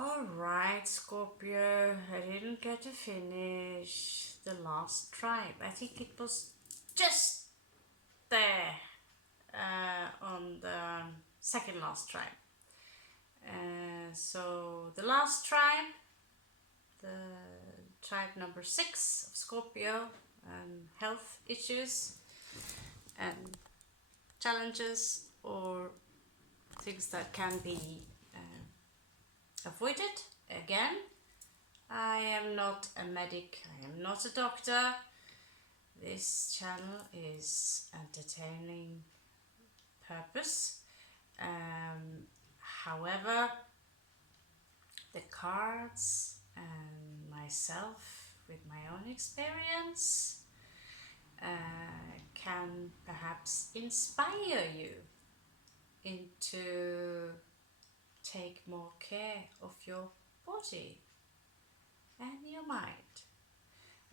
Alright, Scorpio, I didn't get to finish the last tribe. I think it was just there on the second last tribe. So the last tribe, the tribe number 6 of Scorpio, health issues and challenges or things that can be avoided. Again, I am not a medic, I am not a doctor. This channel is entertaining purpose. However, the cards and myself with my own experience can perhaps inspire you into take more care of your body and your mind.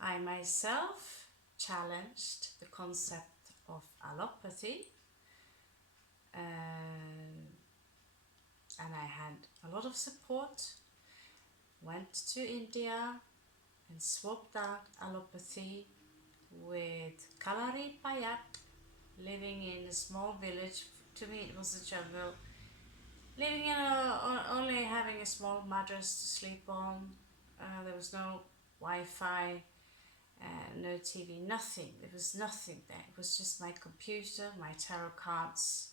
I myself challenged the concept of allopathy, and I had a lot of support. Went to India and swapped out allopathy with Kalari Payak, living in a small village. To me, it was a jungle. Living in only having a small mattress to sleep on. There was no Wi-Fi, no TV, nothing. There was nothing there. It was just my computer, my tarot cards,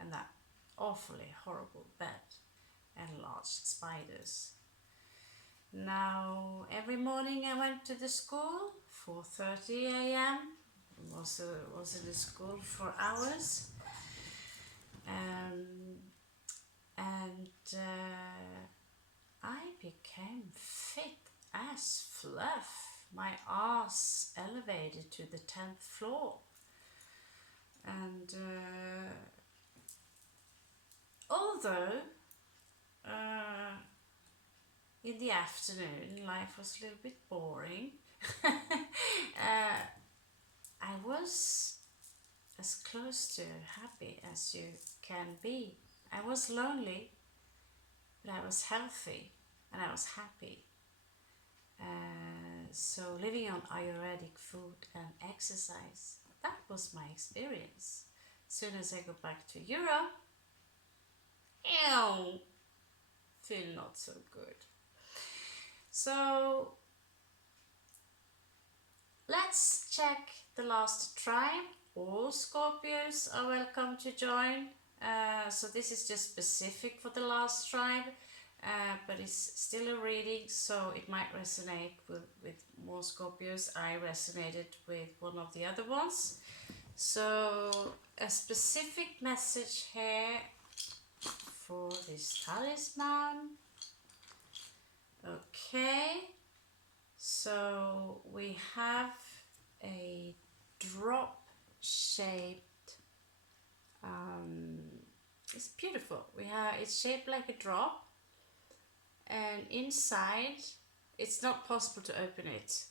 and that awfully horrible bed and large spiders. Now, every morning I went to the school, 4:30 a.m. Was in the school for hours. I became fit as fluff. My ass elevated to the 10th floor. And although in the afternoon life was a little bit boring, I was as close to happy as you can be. I was lonely, but I was healthy and I was happy. So living on Ayurvedic food and exercise, that was my experience. As soon as I go back to Europe, feel not so good. So let's check the last tribe. All Scorpios are welcome to join. So this is just specific for the last tribe, but it's still a reading, so it might resonate with more Scorpios. I resonated with one of the other ones. So a specific message here for this talisman. Okay, so we have a drop shaped, it's beautiful. It's shaped like a drop, and inside, it's not possible to open it.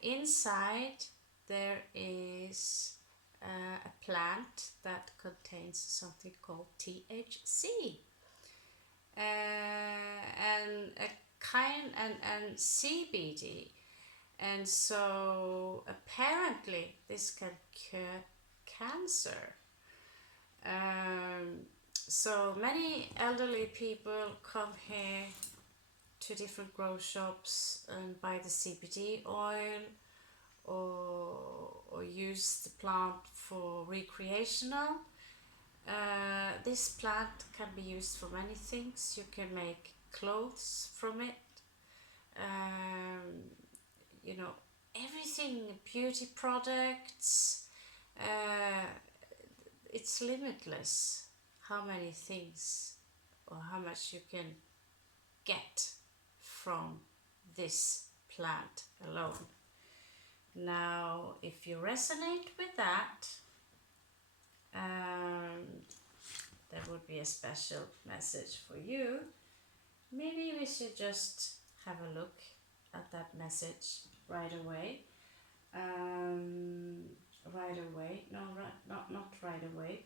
Inside there is a plant that contains something called THC, and a kind and CBD, and so apparently this can cure cancer. So many elderly people come here to different grow shops and buy the CBD oil, or use the plant for recreational. This plant can be used for many things. You can make clothes from it, you know, everything, beauty products. It's limitless how many things or how much you can get from this plant alone. Now, if you resonate with that, there would be a special message for you. Maybe we should just have a look at that message right away. Right away, no, not right away.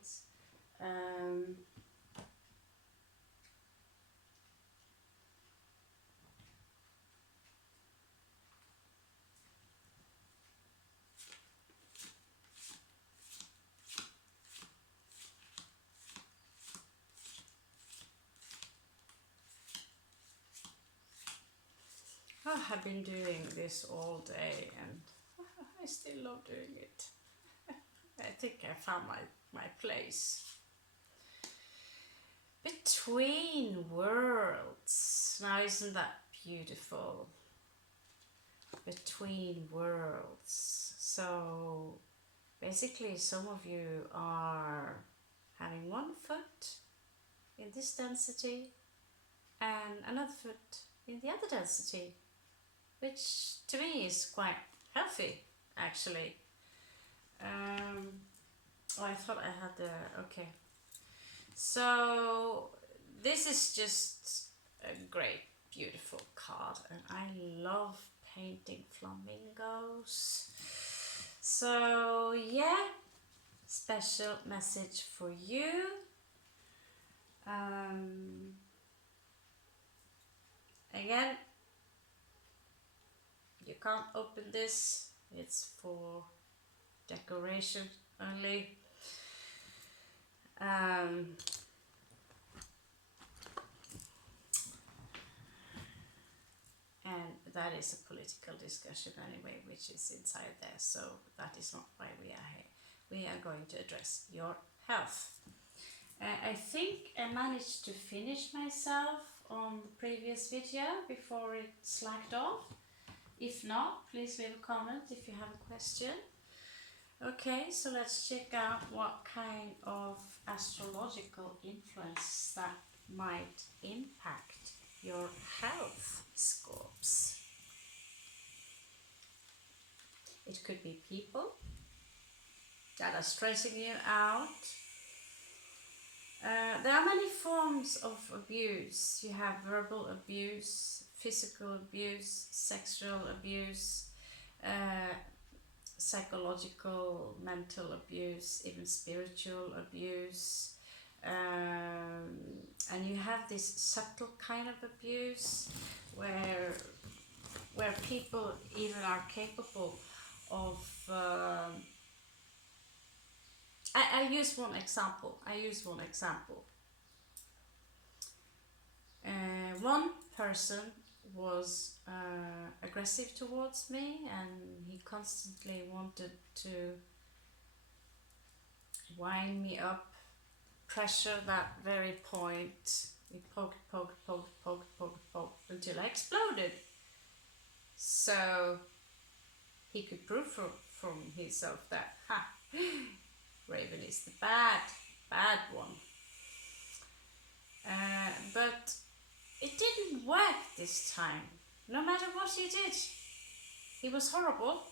I've been doing this all day and I still love doing it. I think I found my place. Between worlds. Now isn't that beautiful? Between worlds. So basically some of you are having one foot in this density and another foot in the other density, which to me is quite healthy actually. Oh, I thought I had the, okay. So this is just a great, beautiful card, and I love painting flamingos. So yeah, special message for you. Again, you can't open this, it's for decoration only. And that is a political discussion anyway, which is inside there, so that is not why we are here. We are going to address your health. I think I managed to finish myself on the previous video before it slacked off. If not, please leave a comment if you have a question. Okay, so let's check out what kind of astrological influence that might impact your health, Scorps. It could be people that are stressing you out. There are many forms of abuse. You have verbal abuse, physical abuse, sexual abuse, psychological, mental abuse, even spiritual abuse. And you have this subtle kind of abuse where people even are capable of I use one example. One person was aggressive towards me, and he constantly wanted to wind me up, pressure that very point. He poked until I exploded. So he could prove from himself that, Raven is the bad one. But it didn't work this time. No matter what he did, he was horrible.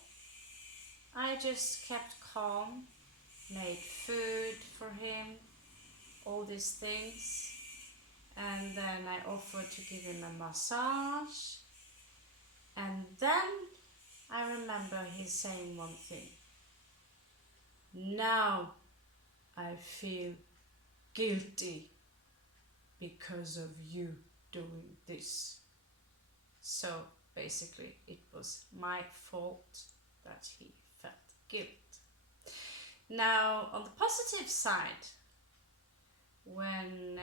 I just kept calm, made food for him, all these things. And then I offered to give him a massage. And then I remember he saying one thing. Now I feel guilty because of you doing this. So basically it was my fault that he felt guilt. Now on the positive side, when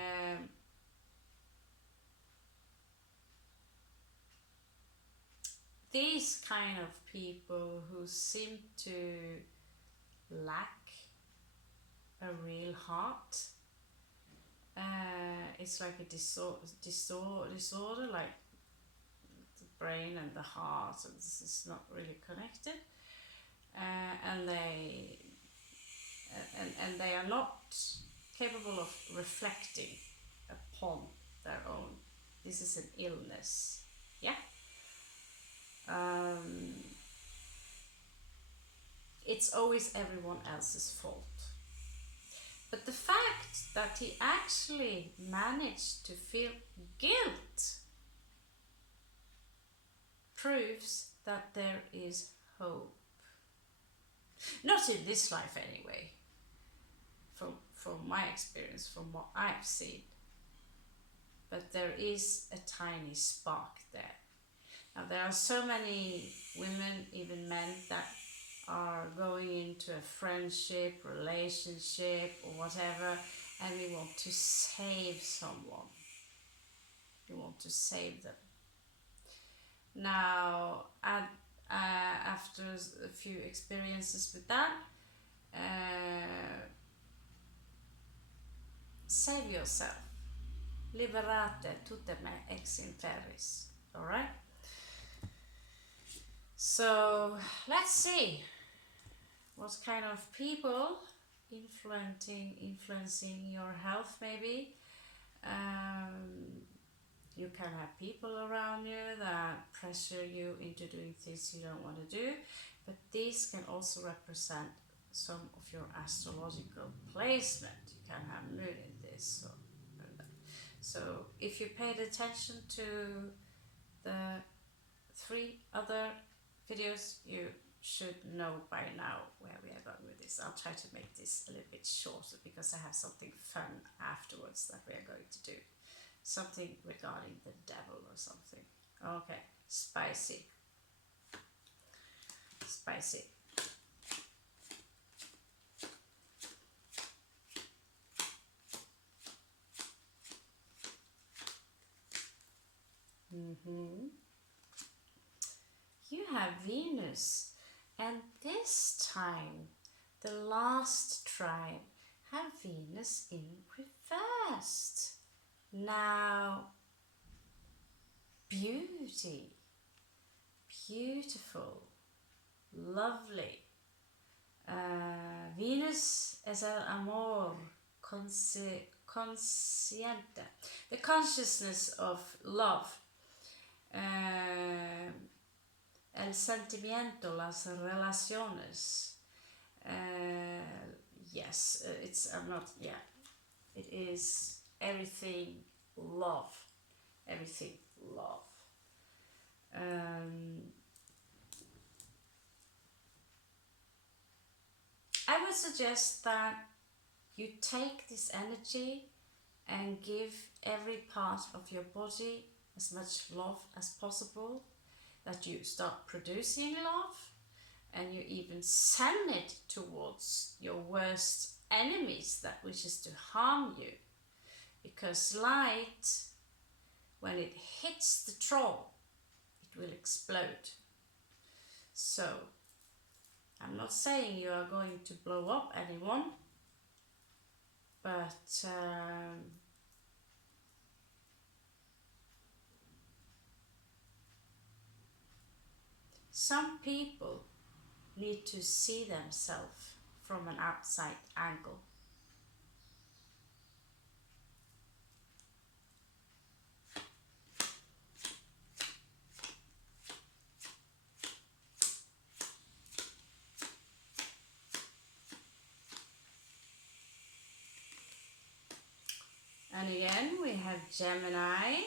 these kind of people who seem to lack a real heart, it's like a disorder, like the brain and the heart, and this is not really connected, and they are not capable of reflecting upon their own. This is an illness, yeah. It's always everyone else's fault. But the fact that he actually managed to feel guilt proves that there is hope. Not in this life anyway, from my experience, from what I've seen. But there is a tiny spark there. Now there are so many women, even men, that are going into a friendship, relationship or whatever, and we want to save someone. We want to save them. Now, after a few experiences with that, save yourself. Liberate tutte me ex imperis. Alright? So let's see what kind of people influencing your health maybe. You can have people around you that pressure you into doing things you don't want to do, but these can also represent some of your astrological placement. You can have moon in this. So if you paid attention to the 3 other videos, you should know by now where we are going with this. I'll try to make this a little bit shorter because I have something fun afterwards that we are going to do. Something regarding the devil or something. Okay, spicy. Spicy. You have Venus, and this time the last trine had Venus in reversed. Now, beauty, beautiful, lovely. Venus es el amor consciente, the consciousness of love. El sentimiento, las relaciones. Yes, it's not, yeah. It is everything love. Everything love. I would suggest that you take this energy and give every part of your body as much love as possible, that you start producing love and you even send it towards your worst enemies that wishes to harm you, because light, when it hits the troll, it will explode. So I'm not saying you are going to blow up anyone, but some people need to see themselves from an outside angle. And again, we have Gemini.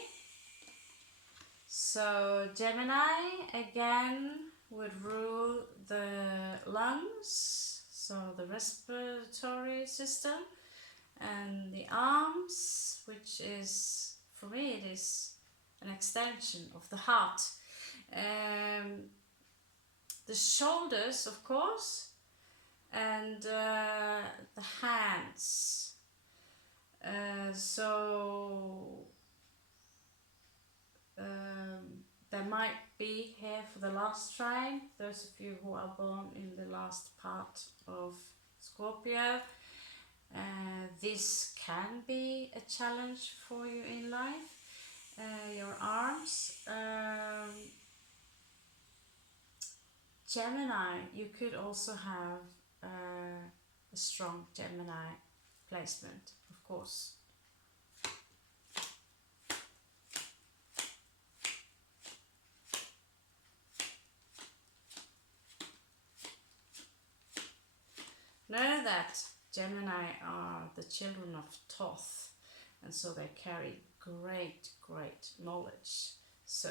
So Gemini again would rule the lungs, so the respiratory system, and the arms, which is, for me, it is an extension of the heart. The shoulders, of course, and the hands. There might be here for the last trine, those of you who are born in the last part of Scorpio, this can be a challenge for you in life. Your arms, Gemini, you could also have a strong Gemini placement, of course. Know that Gemini are the children of Thoth, and so they carry great knowledge. So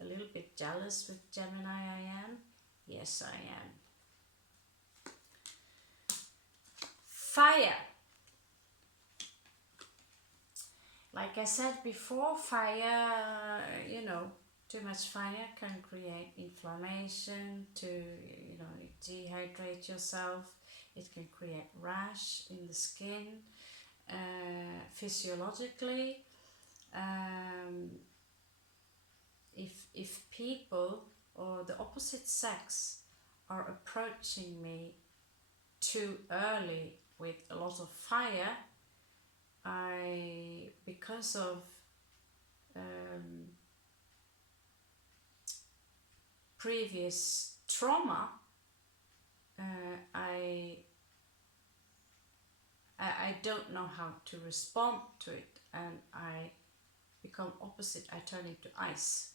a little bit jealous with Gemini I am. Yes, I am. Fire. Like I said before, fire, too much fire can create inflammation, dehydrate yourself. It can create rash in the skin. Physiologically, if if people or the opposite sex are approaching me too early with a lot of fire, because of previous trauma, I don't know how to respond to it, and I become opposite. I turn into ice.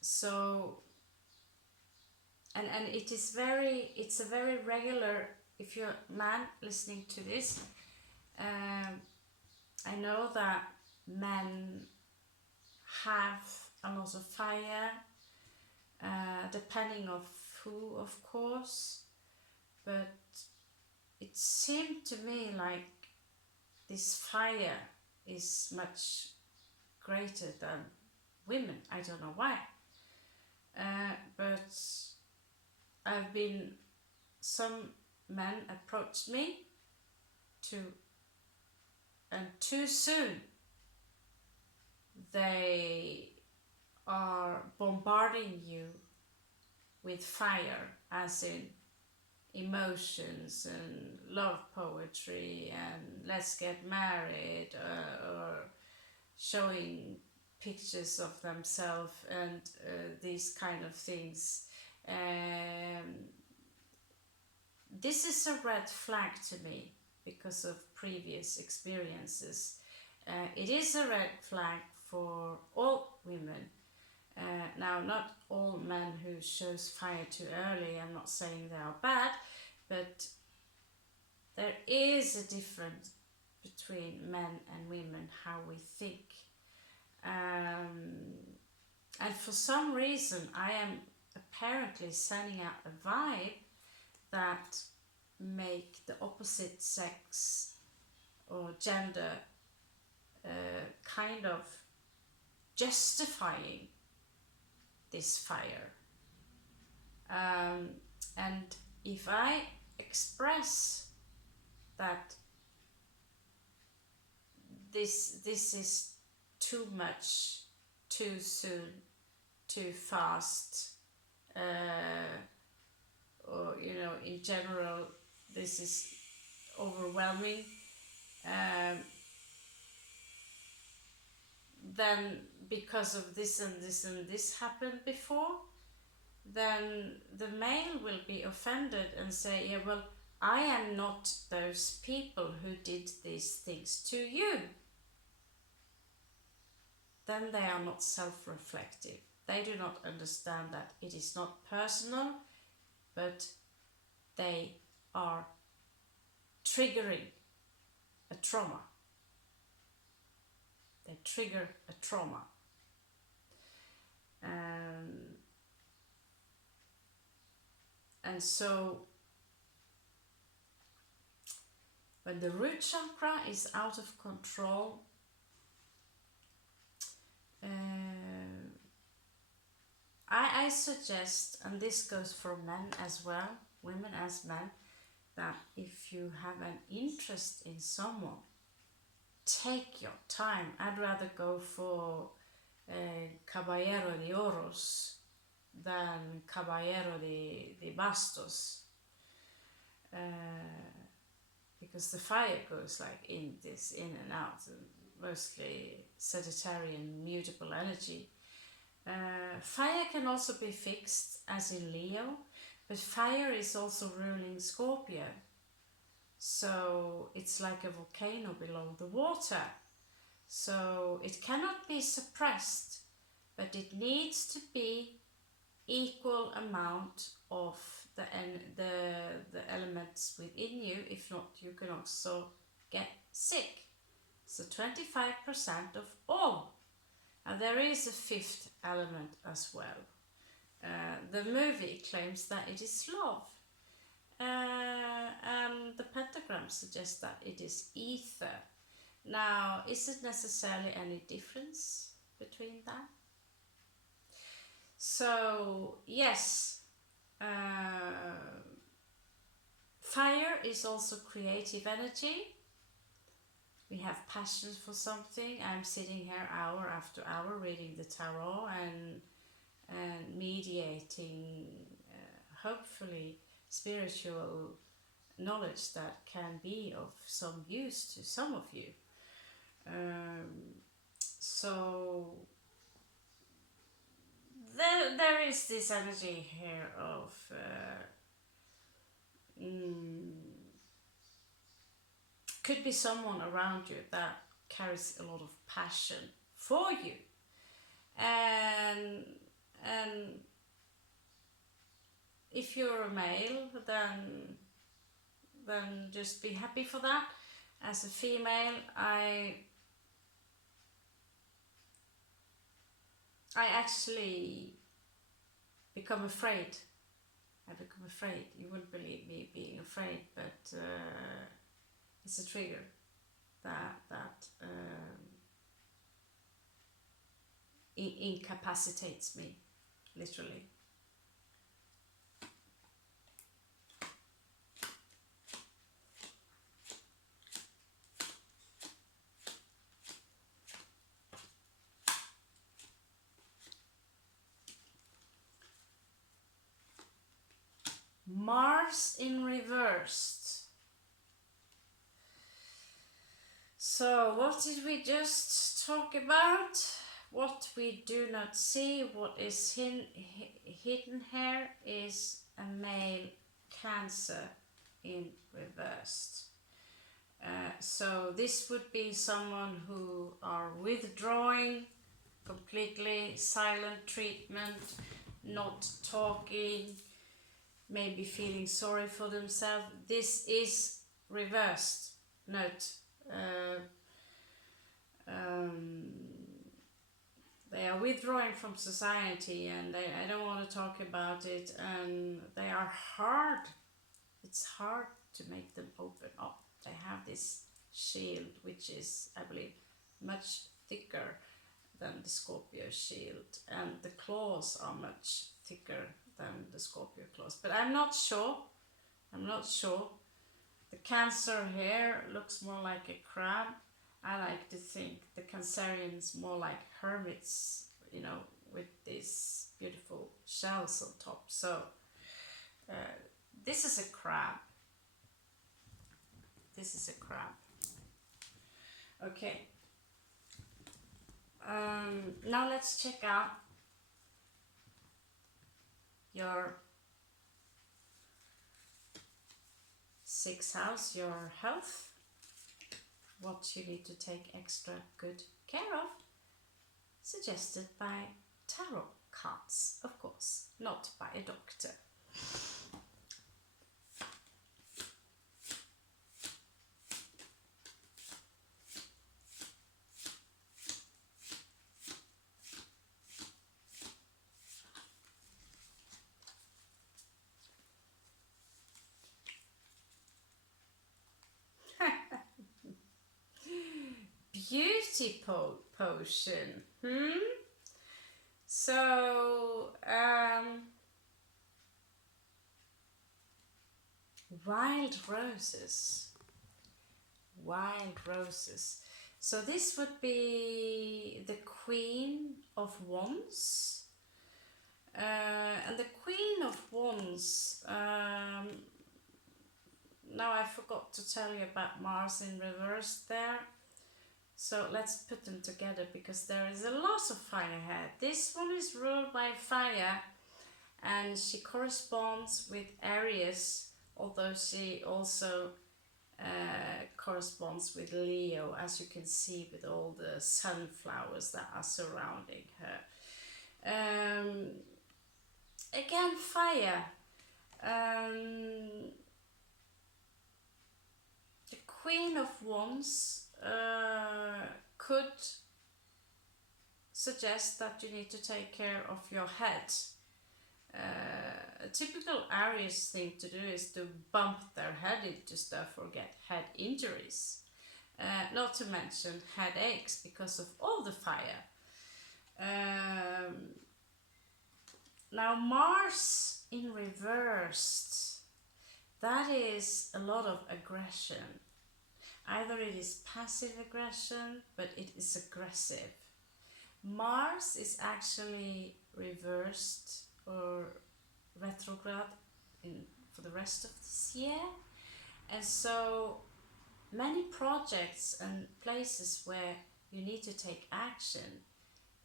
So, and it's a very regular. If you're a man listening to this, I know that men have a lot of fire, depending of who, of course, but it seemed to me like this fire is much greater than women. I don't know why, but some men approached me and too soon they are bombarding you with fire, as in emotions and love poetry and let's get married, or showing pictures of themselves and these kind of things. This is a red flag to me because of previous experiences. It is a red flag for all women. Now, not all men who shows fire too early, I'm not saying they are bad, but there is a difference between men and women, how we think. And for some reason, I am apparently sending out a vibe that make the opposite sex or gender kind of justifying this fire. And if I express that this is too much, too soon, too fast, or in general this is overwhelming, then because of this and this and this happened before, then the male will be offended and say, yeah, well, I am not those people who did these things to you. Then they are not self-reflective. They do not understand that it is not personal, but they are triggering a trauma. They trigger a trauma. And so when the root chakra is out of control, I suggest, and this goes for men as well, women as men, that if you have an interest in someone, take your time. I'd rather go for Caballero de Oros than Caballero de Bastos, because the fire goes like in and out, mostly Sagittarian mutable energy. Fire can also be fixed, as in Leo, but fire is also ruling Scorpio. So it's like a volcano below the water. So it cannot be suppressed, but it needs to be equal amount of the elements within you. If not, you can also get sick. So 25% of all. And there is a fifth element as well. The movie claims that it is love. And the pentagram suggests that it is ether. Now, is it necessarily any difference between that? So, yes, fire is also creative energy. We have passion for something. I'm sitting here hour after hour reading the tarot and mediating, hopefully, spiritual knowledge that can be of some use to some of you. So there is this energy here of could be someone around you that carries a lot of passion for you, and if you're a male, then just be happy for that. As a female, I actually become afraid. I become afraid. You wouldn't believe me being afraid, but it's a trigger that incapacitates me, literally. Mars in reversed. So what did we just talk about? What we do not see, what is hidden here is a male Cancer in reversed. So this would be someone who are withdrawing, completely silent treatment, not talking, maybe feeling sorry for themselves. This is reversed. Note. They are withdrawing from society, and I don't want to talk about it, and they are hard. It's hard to make them open up. They have this shield, which is, I believe, much thicker than the Scorpio shield, and the claws are much thicker than the Scorpio claws, but I'm not sure. The Cancer here looks more like a crab. I like to think the Cancerians more like hermits, you know, with these beautiful shells on top. So this is a crab. Okay. Now let's check out your 6th house, your health. What you need to take extra good care of. Suggested by tarot cards, of course, not by a doctor. Beauty potion. So wild roses. So this would be the Queen of Wands, and the Queen of Wands. Now I forgot to tell you about Mars in reverse there. So let's put them together, because there is a lot of fire here. This one is ruled by fire, and she corresponds with Aries, although she also corresponds with Leo, as you can see with all the sunflowers that are surrounding her. Again, fire. The Queen of Wands could suggest that you need to take care of your head. A typical Aries thing to do is to bump their head into stuff or get head injuries. Not to mention headaches because of all the fire. Now Mars in reversed, that is a lot of aggression. Either it is passive aggression, but it is aggressive. Mars is actually reversed or retrograde for the rest of this year, and so many projects and places where you need to take action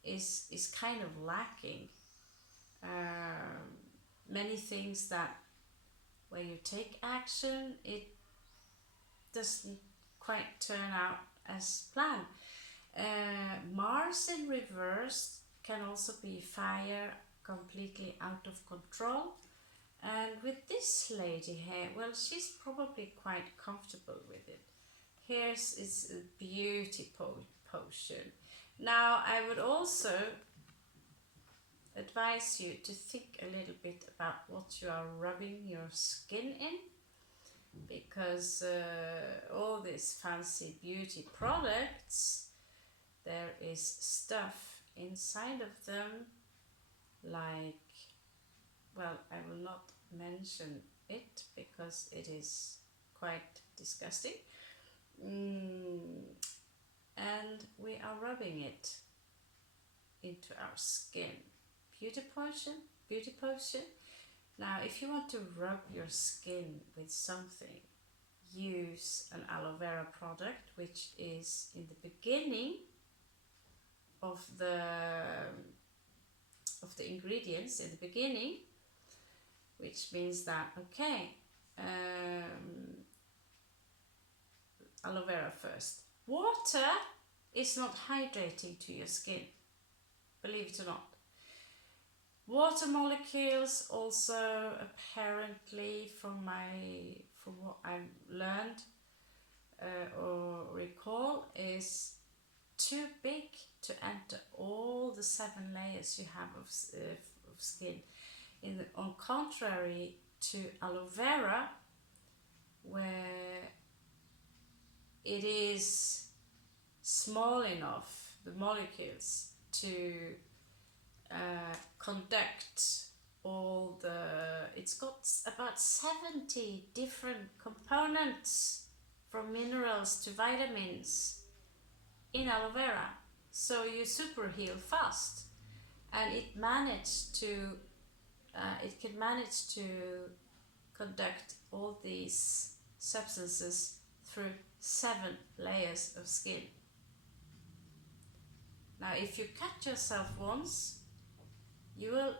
is kind of lacking. Many things that where you take action, it doesn't quite turn out as planned. Mars in reverse can also be fire completely out of control. And with this lady here, well, she's probably quite comfortable with it. Here's its beauty potion. Now, I would also advise you to think a little bit about what you are rubbing your skin in, because all these fancy beauty products, there is stuff inside of them like, well, I will not mention it because it is quite disgusting. And we are rubbing it into our skin. Beauty potion. Now, if you want to rub your skin with something, use an aloe vera product, which is in the beginning of the ingredients in the beginning, which means that, okay, aloe vera first. Water is not hydrating to your skin, believe it or not. Water molecules also, apparently, from what I've learned or recall, is too big to enter all the 7 layers you have of skin. On contrary to aloe vera, where it is small enough, the molecules, to conduct all the, it's got about 70 different components, from minerals to vitamins, in aloe vera. So you super heal fast, and it can manage to conduct all these substances through 7 layers of skin. Now, if you cut yourself once, you will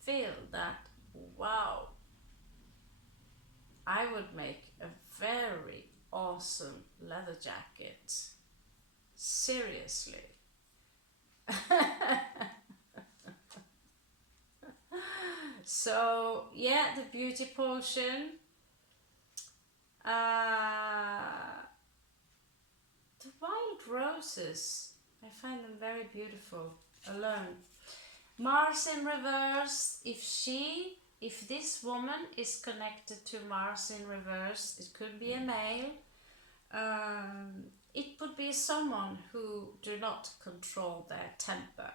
feel that, wow, I would make a very awesome leather jacket. Seriously. So, yeah, the beauty potion. The wild roses, I find them very beautiful alone. Mars in reverse, if this woman is connected to Mars in reverse, it could be a male. It would be someone who do not control their temper.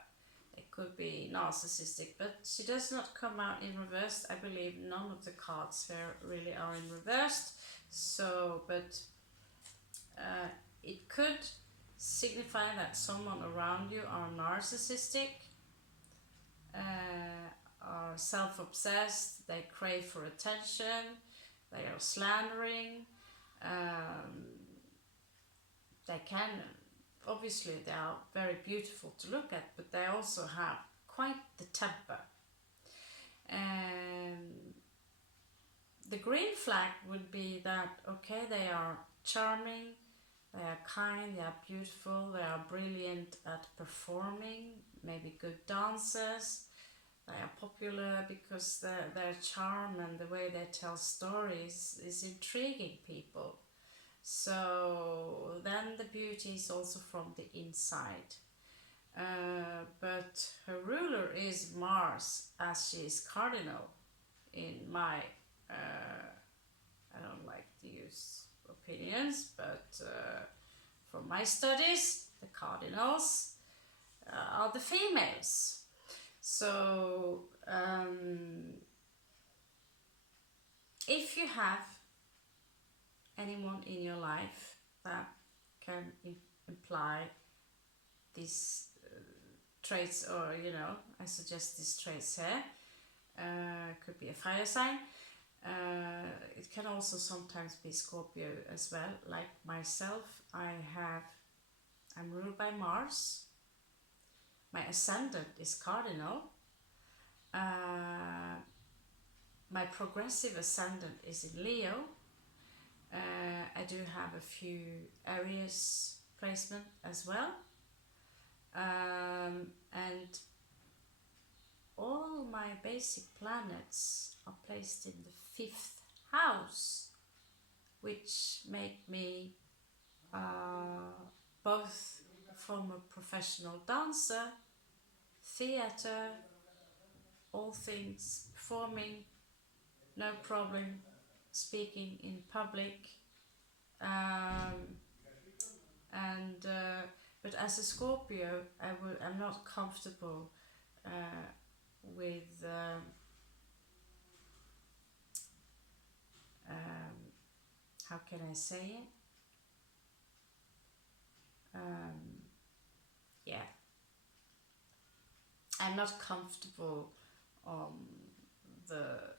It could be narcissistic, but she does not come out in reverse. I believe none of the cards here really are in reversed. So, but it could signify that someone around you are narcissistic, are self-obsessed, they crave for attention, they are slandering, they can, obviously they are very beautiful to look at, but they also have quite the temper. And the green flag would be that, okay, they are charming, they are kind, they are beautiful, they are brilliant at performing, maybe good dancers, they are popular because their charm and the way they tell stories is intriguing people. So then the beauty is also from the inside. But her ruler is Mars, as she is cardinal in my, I don't like to use opinions, but from my studies, the cardinals are the females. So if you have anyone in your life that can imply these traits, or I suggest these traits here. Could be a fire sign. It can also sometimes be Scorpio as well. Like myself, I'm ruled by Mars. My ascendant is cardinal. My progressive ascendant is in Leo. I do have a few Aries placement as well. And all my basic planets are placed in the 5th house, which make me both from a professional dancer, theater, all things performing, no problem speaking in public, but as a Scorpio, I'm not comfortable with how can I say it? Yeah, I'm not comfortable on the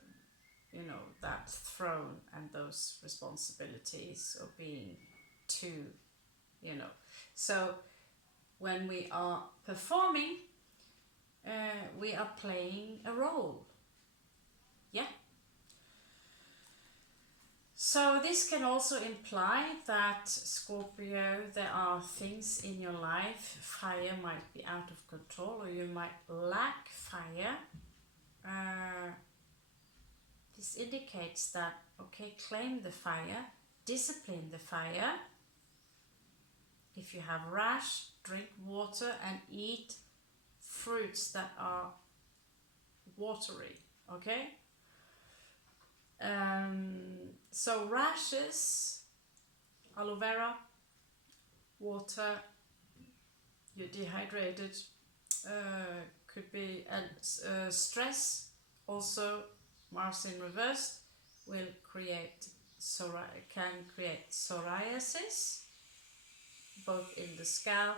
that throne and those responsibilities of being too, so when we are performing, we are playing a role. Yeah. So this can also imply that, Scorpio, there are things in your life, fire might be out of control, or you might lack fire. This indicates that, okay, claim the fire, discipline the fire. If you have rash, drink water and eat fruits that are watery, okay? So rashes, aloe vera, water, you're dehydrated, could be, and stress, also Mars in reverse will can create psoriasis, both in the scalp.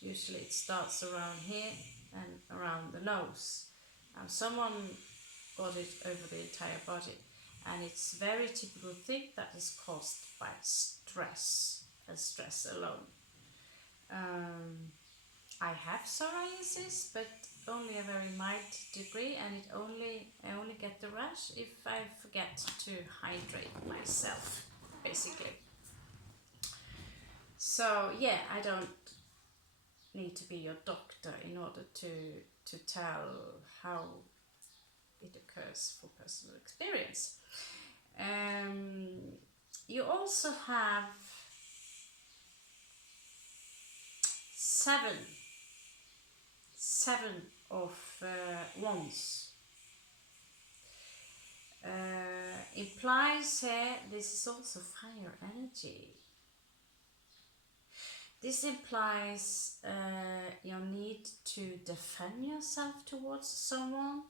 Usually it starts around here and around the nose. Someone got it over the entire body, and it's a very typical thing that is caused by stress, and stress alone. I have psoriasis, but only a very mild degree, and I only get the rash if I forget to hydrate myself, basically. So yeah, I don't need to be your doctor in order to tell how it occurs for personal experience. You also have 7 of wands. Implies here, this is also fire energy. This implies your need to defend yourself towards someone.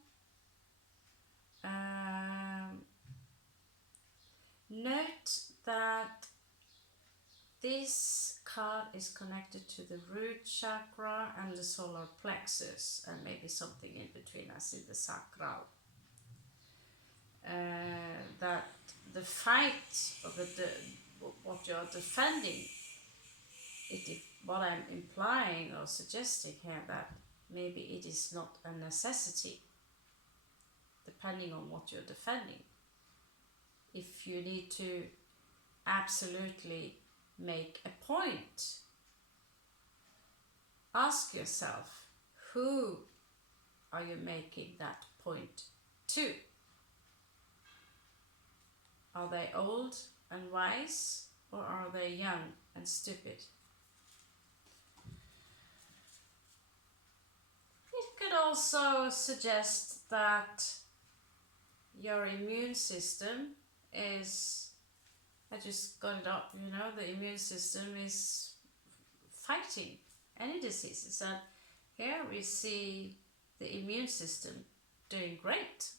Note that this card is connected to the root chakra and the solar plexus, and maybe something in between, as in the sacral. That the fight of what you're defending, what I'm implying or suggesting here, that maybe it is not a necessity, depending on what you're defending. If you need to absolutely make a point, ask yourself, who are you making that point to? Are they old and wise, or are they young and stupid? It could also suggest that your immune system is, I just got it up, the immune system is fighting any diseases. And here we see the immune system doing great.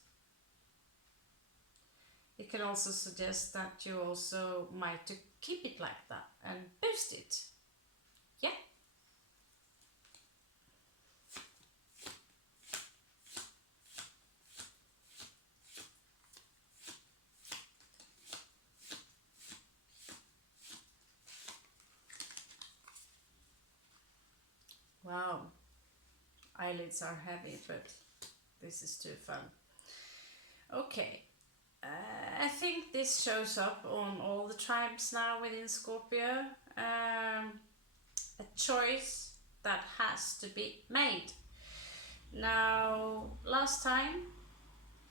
It can also suggest that you also might keep it like that and boost it. Yeah. Wow, eyelids are heavy, but this is too fun. Okay, I think this shows up on all the tribes now within Scorpio. A choice that has to be made. Now, last time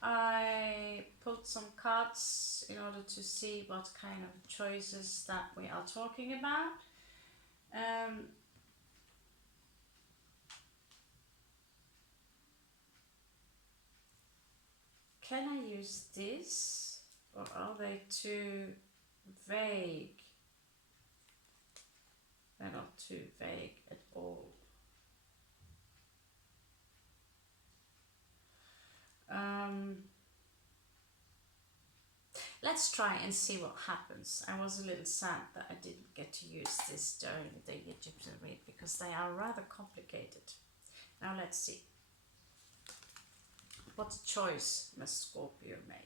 I pulled some cards in order to see what kind of choices that we are talking about. Can I use this, or are they too vague? They're not too vague at all. Let's try and see what happens. I was a little sad that I didn't get to use this during the Egyptian read because they are rather complicated. Now let's see. What choice must Scorpio make?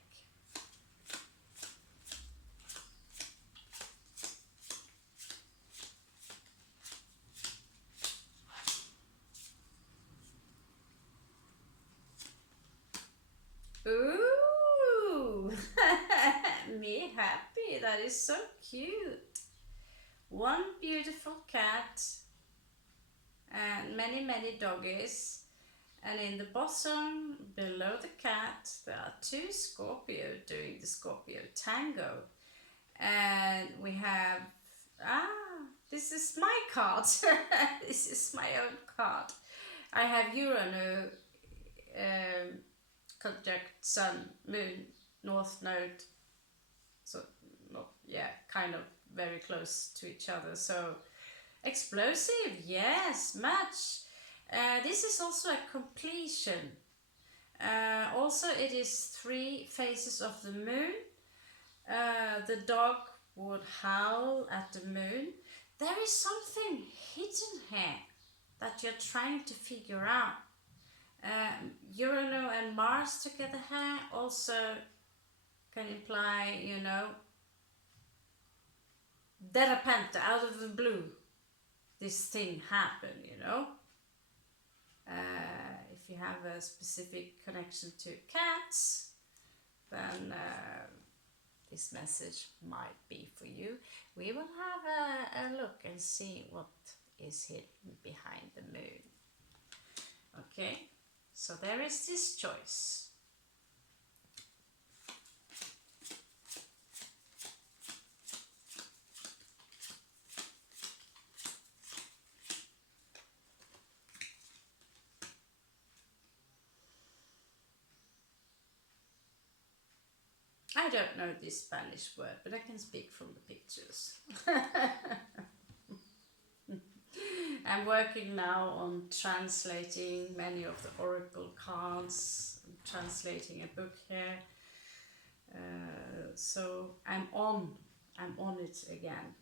Ooh, me happy. That is so cute. One beautiful cat and many doggies. And in the bottom, below the cat, there are two Scorpio doing the Scorpio tango. And we have, this is my card. This is my own card. I have Uranus, conjunct Sun, Moon, North Node. So, not, yeah, kind of very close to each other. So, explosive, yes, much. This is also a completion. Also, it is 3 phases of the moon. The dog would howl at the moon. There is something hidden here that you're trying to figure out. Uranus and Mars together here also can imply, you know, de repente, out of the blue, this thing happened, you know. If you have a specific connection to cats, then this message might be for you. We will have a look and see what is hidden behind the moon. Okay, so there is this choice. I don't know this Spanish word, but I can speak from the pictures. I'm working now on translating many of the oracle cards. I'm translating a book here. So I'm on it again.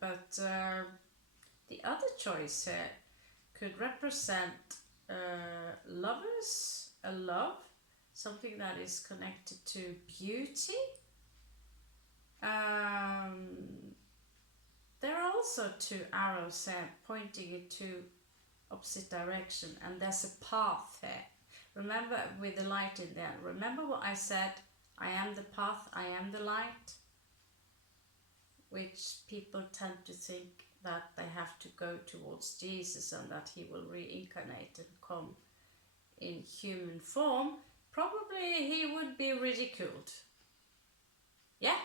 But the other choice here could represent lovers, a love, something that is connected to beauty. There are also 2 arrows here pointing into opposite direction, and there's a path here. Remember, with the light in there, remember what I said? I am the path, I am the light, which people tend to think that they have to go towards Jesus and that he will reincarnate and come in human form. Probably he would be ridiculed. Yeah.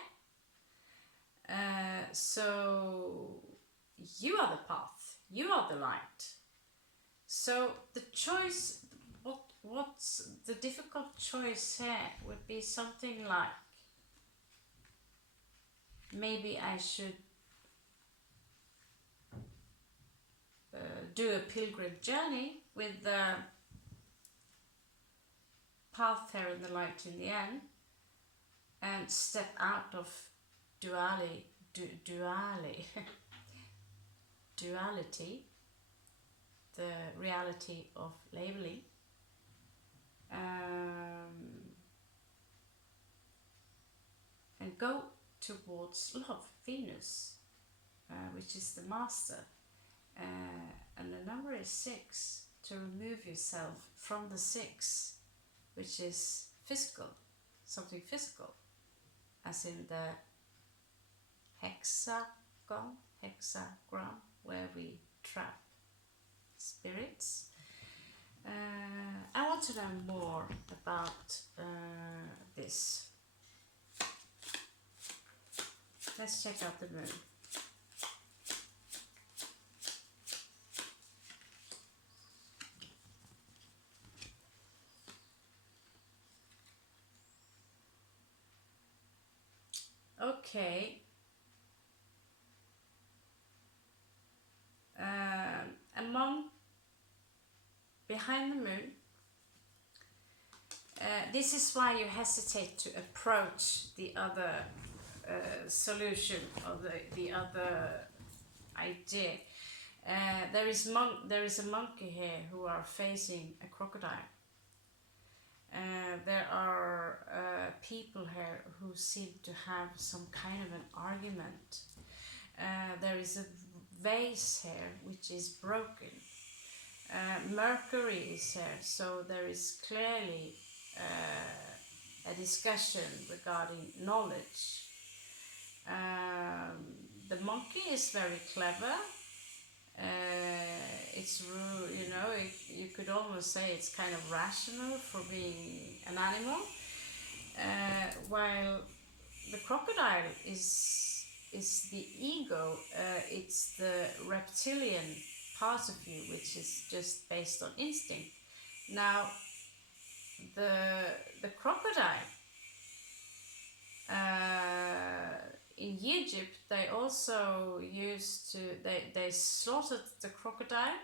So you are the path, you are the light. So the choice, what's the difficult choice here would be something like, maybe I should do a pilgrim journey with the path here and the light in the end, and step out of duality, the reality of labeling, and go towards love, Venus, which is the master, and the number is 6, to remove yourself from the 6, which is physical, something physical, as in the hexagram, where we trap spirits. I want to learn more about this. Let's check out the moon. Okay. Behind the moon, this is why you hesitate to approach the other solution, or the other idea. There is a monkey here who are facing a crocodile. There are people here who seem to have some kind of an argument. There is a vase here which is broken. Mercury is here, so there is clearly a discussion regarding knowledge. The monkey is very clever. It's, you know, you could almost say it's kind of rational for being an animal, while the crocodile is the ego. It's the reptilian part of you, which is just based on instinct. Now, the crocodile, in Egypt, they also used to, they slaughtered the crocodile,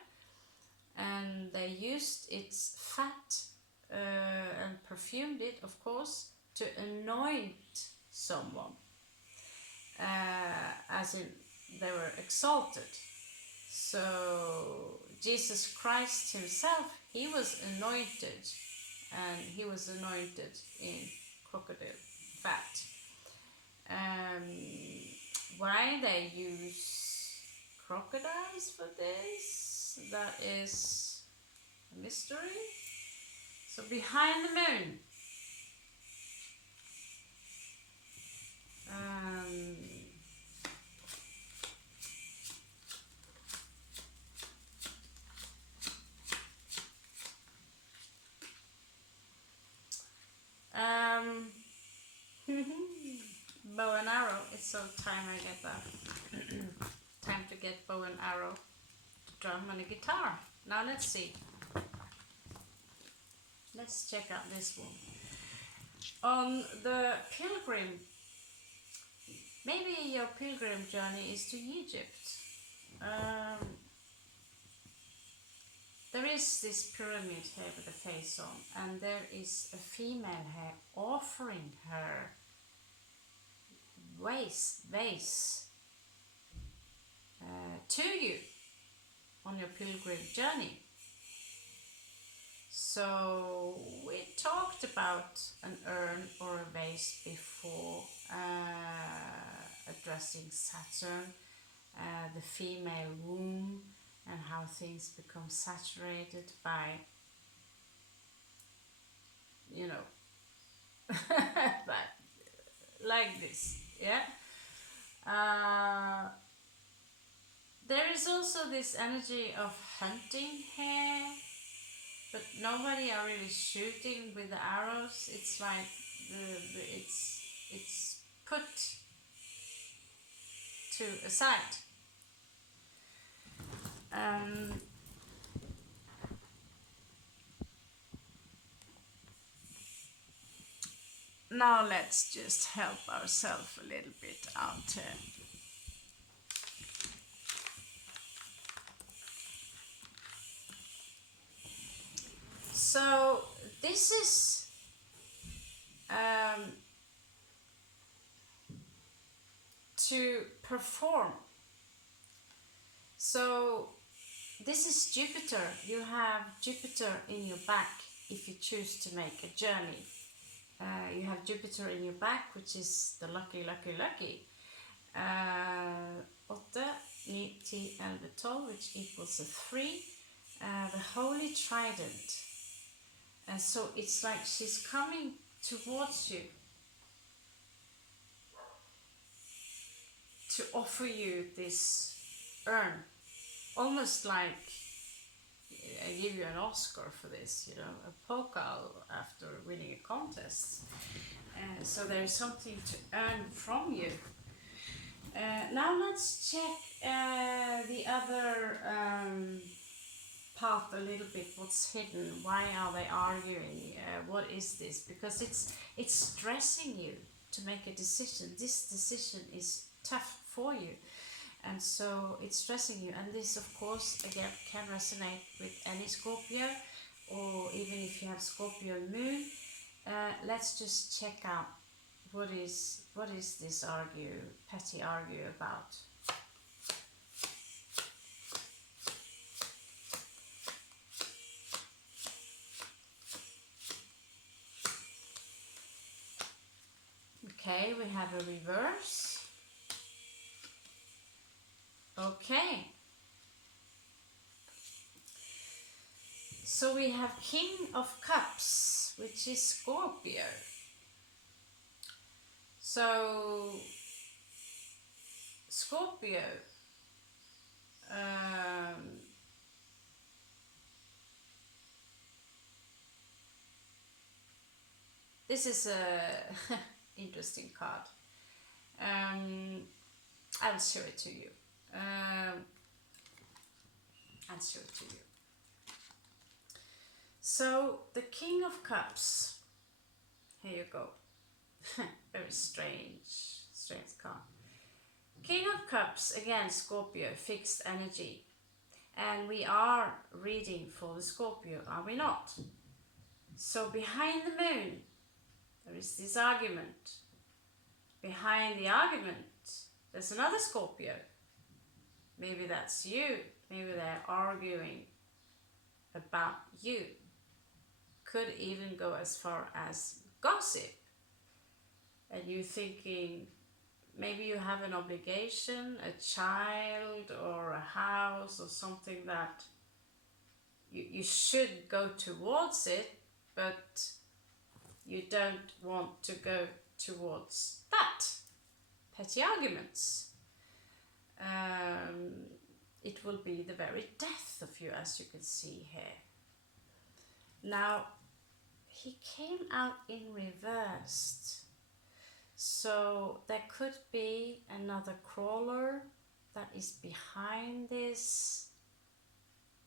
and they used its fat and perfumed it, of course, to anoint someone, as in they were exalted. So Jesus Christ himself, he was anointed, and he was anointed in crocodile fat. Why they use crocodiles for this, that is a mystery. So behind the moon, bow and arrow. It's so time I get that. Time to get bow and arrow, drum and a guitar. Now let's see. Let's check out this one. On the pilgrim, maybe your pilgrim journey is to Egypt. There is this pyramid here with a face on, and there is a female here offering her vase to you on your pilgrim journey. So we talked about an urn or a vase before, addressing Saturn, the female womb, and how things become saturated by, you know, but like this, yeah. There is also this energy of hunting here, but nobody are really shooting with the arrows. It's like it's put to a side. Now let's just help ourselves a little bit out here. So this is to perform. So this is Jupiter. You have Jupiter in your back if you choose to make a journey. You have Jupiter in your back, which is the lucky. 8, 9, 10, 11, 12, which equals a 3. The Holy Trident. And so it's like she's coming towards you to offer you this urn. Almost like I give you an Oscar for this, you know, a pokal after winning a contest. So there's something to earn from you. Now let's check the other path a little bit. What's hidden? Why are they arguing? What is this? Because it's stressing you to make a decision. This decision is tough for you, and so it's stressing you. And this, of course, again can resonate with any Scorpio, or even if you have Scorpio moon. Let's just check out what is this petty argue about. Okay, we have a reverse. Okay. So we have King of Cups, which is Scorpio. So Scorpio, this is a interesting card. I'll show it to you. So the King of Cups, here you go. Very strange card. King of Cups, again Scorpio, fixed energy. And we are reading for the Scorpio, are we not? So behind the moon, there is this argument. Behind the argument, there's another Scorpio. Maybe that's you. Maybe they're arguing about you. Could even go as far as gossip. And you thinking, maybe you have an obligation, a child or a house or something that you should go towards it, but you don't want to go towards that. Petty arguments. It will be the very death of you, as you can see here. Now, he came out in reversed. So there could be another crawler that is behind this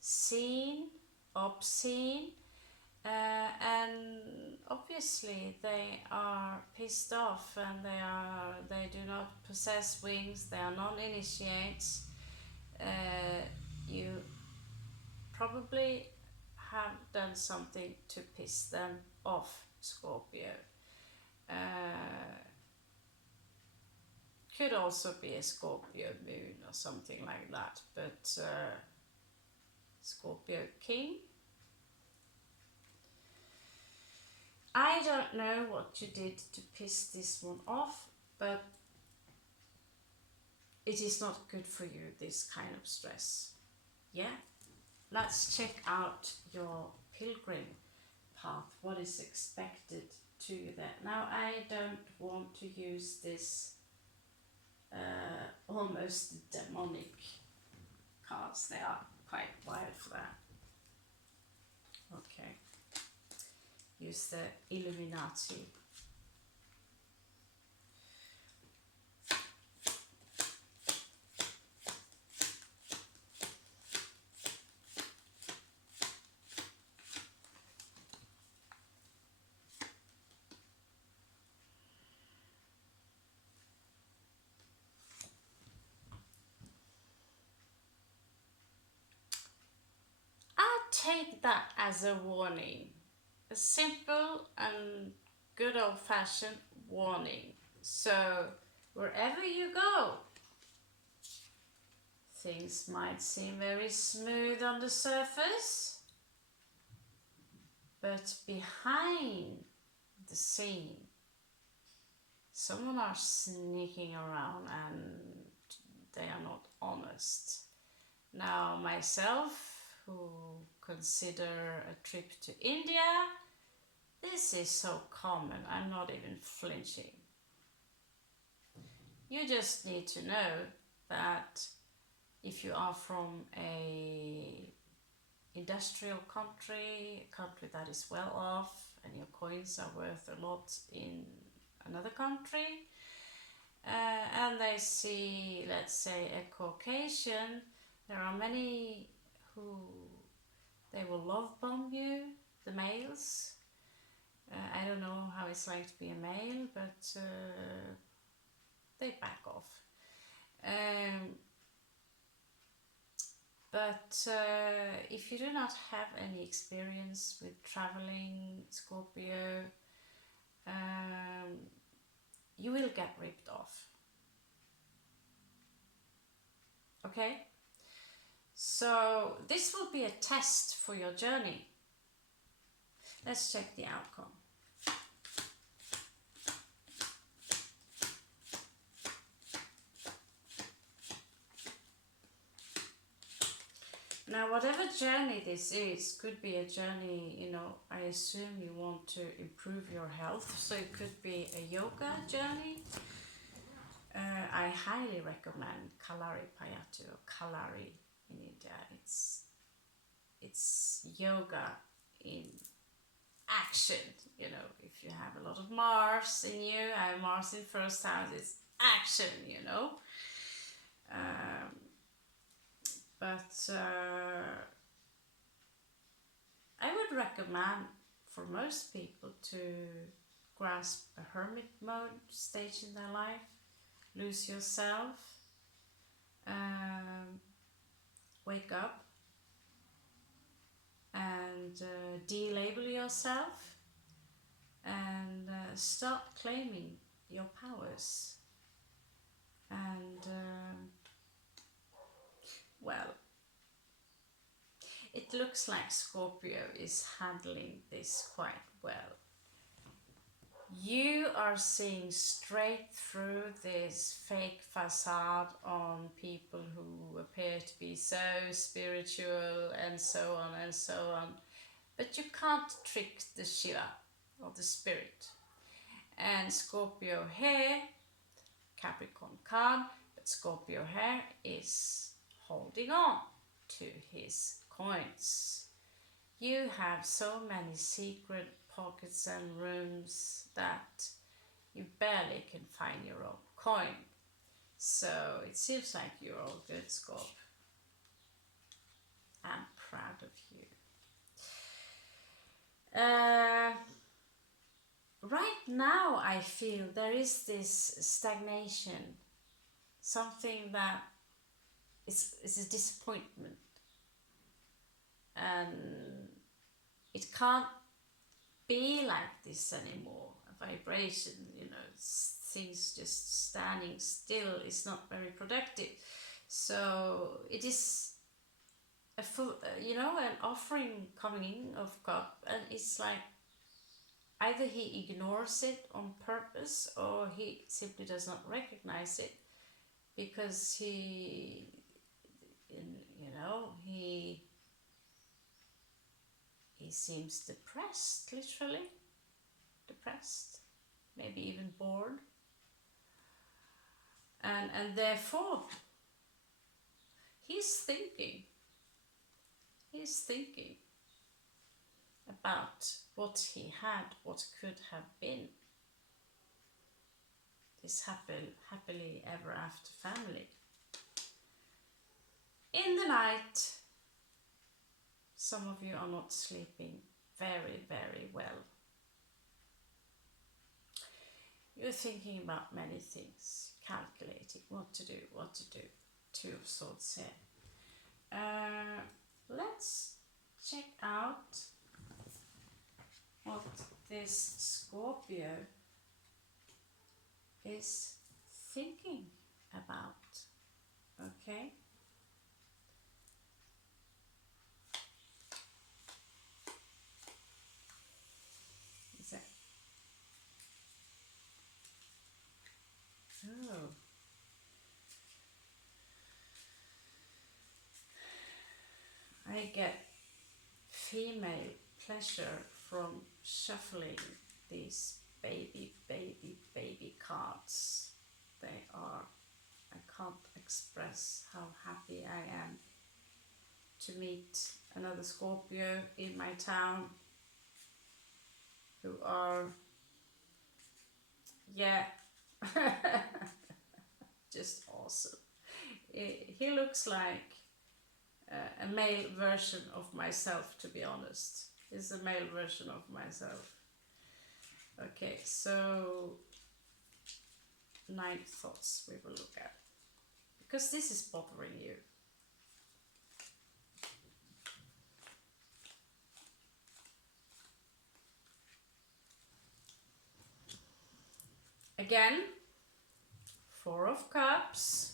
scene, obscene, and obviously they are pissed off, and they do not possess wings. They are non-initiates. You probably have done something to piss them off, Scorpio. Could also be a Scorpio moon or something like that, but Scorpio King. I don't know what you did to piss this one off, but it is not good for you, this kind of stress. Yeah? Let's check out your pilgrim path. What is expected to you there? Now, I don't want to use this almost demonic cards. They are quite wild for that. Okay. Use the Illuminati. Take that as a warning, a simple and good old-fashioned warning. So wherever you go. Things might seem very smooth on the surface, but behind the scene, someone are sneaking around and they are not honest. Now, myself, who consider a trip to India, this is so common, I'm not even flinching. You just need to know that if you are from a industrial country, a country that is well off, and your coins are worth a lot in another country, and they see, let's say, a Caucasian, there are many who they will love bomb you, the males. I don't know how it's like to be a male, but they back off. But if you do not have any experience with traveling, Scorpio, you will get ripped off. Okay? So this will be a test for your journey. Let's check the outcome. Now, whatever journey this is, could be a journey, you know, I assume you want to improve your health, so it could be a yoga journey. I highly recommend Kalari Payatu, or Kalari in India. It's yoga in action, you know. If you have a lot of Mars in you, I have Mars in first house, it's action, you know. But I would recommend for most people to grasp a hermit mode stage in their life, lose yourself, wake up and de-label yourself and start claiming your powers. And well, it looks like Scorpio is handling this quite well. You are seeing straight through this fake facade on people who appear to be so spiritual and so on and so on. But you can't trick the Shiva or the spirit. And Scorpio here, Capricorn calm, but Scorpio here is holding on to his coins. You have so many secret pockets and rooms that you barely can find your own coin. So it seems like you're all good, Scorp. I'm proud of you. Right now I feel there is this stagnation, something that is a disappointment, and it can't be like this anymore. A vibration, you know, things just standing still is not very productive. So it is a full, you know, an offering coming in of cup, and it's like either he ignores it on purpose or he simply does not recognize it because he, you know, he seems depressed, literally depressed, maybe even bored, and therefore he's thinking about what he had, what could have been, this happily ever after family. In the night, some of you are not sleeping very, very well. You're thinking about many things, calculating what to do. Two of Swords here. Let's check out what this Scorpio is thinking about. Okay? So, oh. I get female pleasure from shuffling these baby cards. They are, I can't express how happy I am to meet another Scorpio in my town who are, yeah, just awesome. He looks like a male version of myself, to be honest. Is a male version of myself. Okay, so 9 thoughts we will look at, because this is bothering you. Again, 4 of Cups.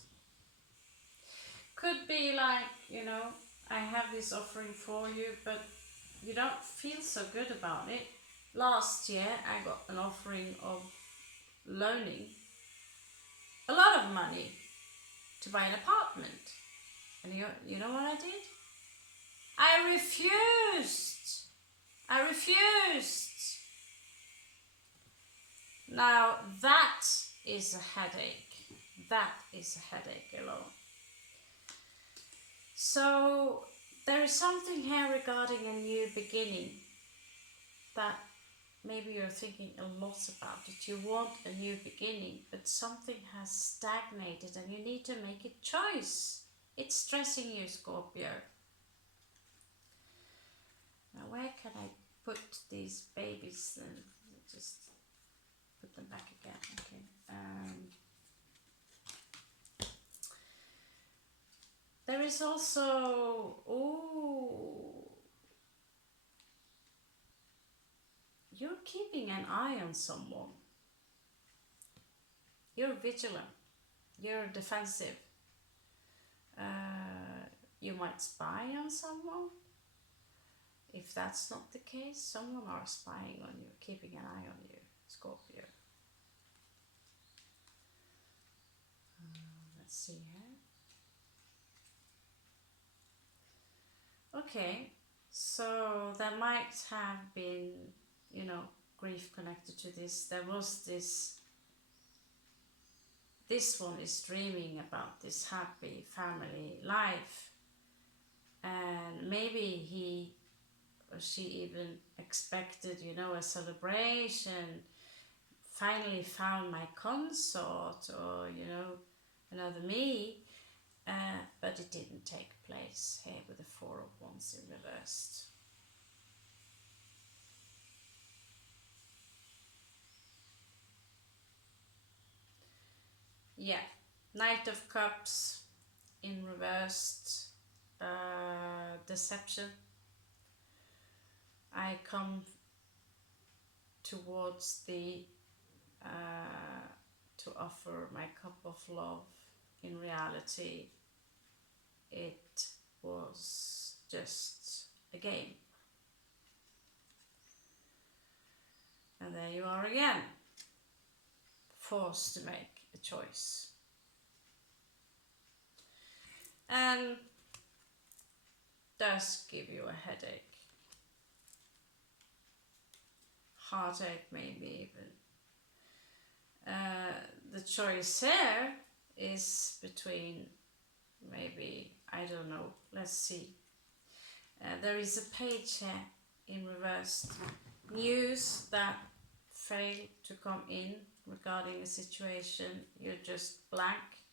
Could be like, you know, I have this offering for you, but you don't feel so good about it. Last year I got an offering of loaning a lot of money to buy an apartment. And you know what I did? I refused. I refused. Now that is a headache. That is a headache alone. So there is something here regarding a new beginning that maybe you're thinking a lot about it. You want a new beginning, but something has stagnated and you need to make a choice. It's stressing you, Scorpio. Now where can I put these babies then? Just put them back again. Okay. There is also, you're keeping an eye on someone. You're vigilant. You're defensive. You might spy on someone. If that's not the case, someone are spying on you, keeping an eye on you, Scorpio. Let's see here. Okay, so there might have been, you know, grief connected to this. There was this one is dreaming about this happy family life, and maybe he or she even expected, you know, a celebration, finally found my consort, or, you know, another me, but it didn't take place here with the 4 of Wands in reversed. Yeah, Knight of Cups in reversed, deception. I come towards the to offer my cup of love. In reality, it was just a game. And there you are again, forced to make a choice. And does give you a headache. Heartache maybe even. The choice here is between maybe, I don't know, let's see. There is a page here in reversed. News that fail to come in regarding a situation. You're just blank.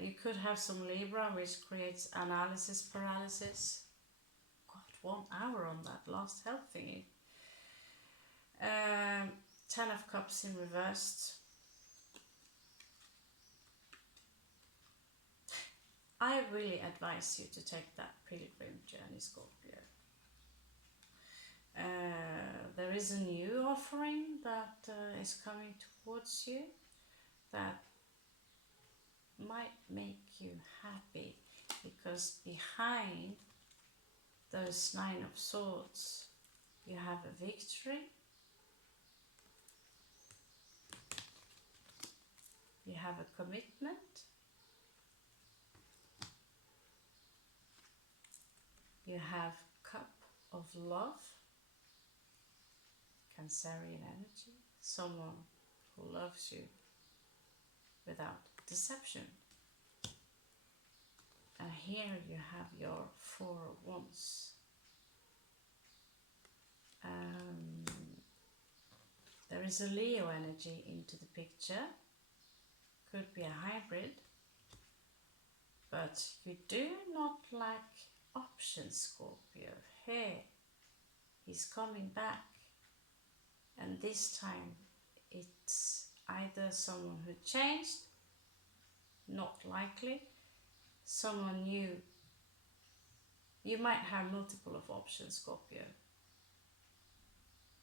You could have some Libra, which creates analysis paralysis. God, 1 hour on that last health thingy. 10 of Cups in reversed. I really advise you to take that pilgrim journey, Scorpio. There is a new offering that is coming towards you. that might make you happy, because behind those 9 of Swords you have a victory, you have a commitment, you have Cup of Love, Cancerian energy, someone who loves you without deception. And here you have your 4 of Wands. There is a Leo energy into the picture, could be a hybrid, but you do not lack options, Scorpio. Here, he's coming back, and this time it's either someone who changed, not likely, someone new. You might have multiple of options, Scorpio,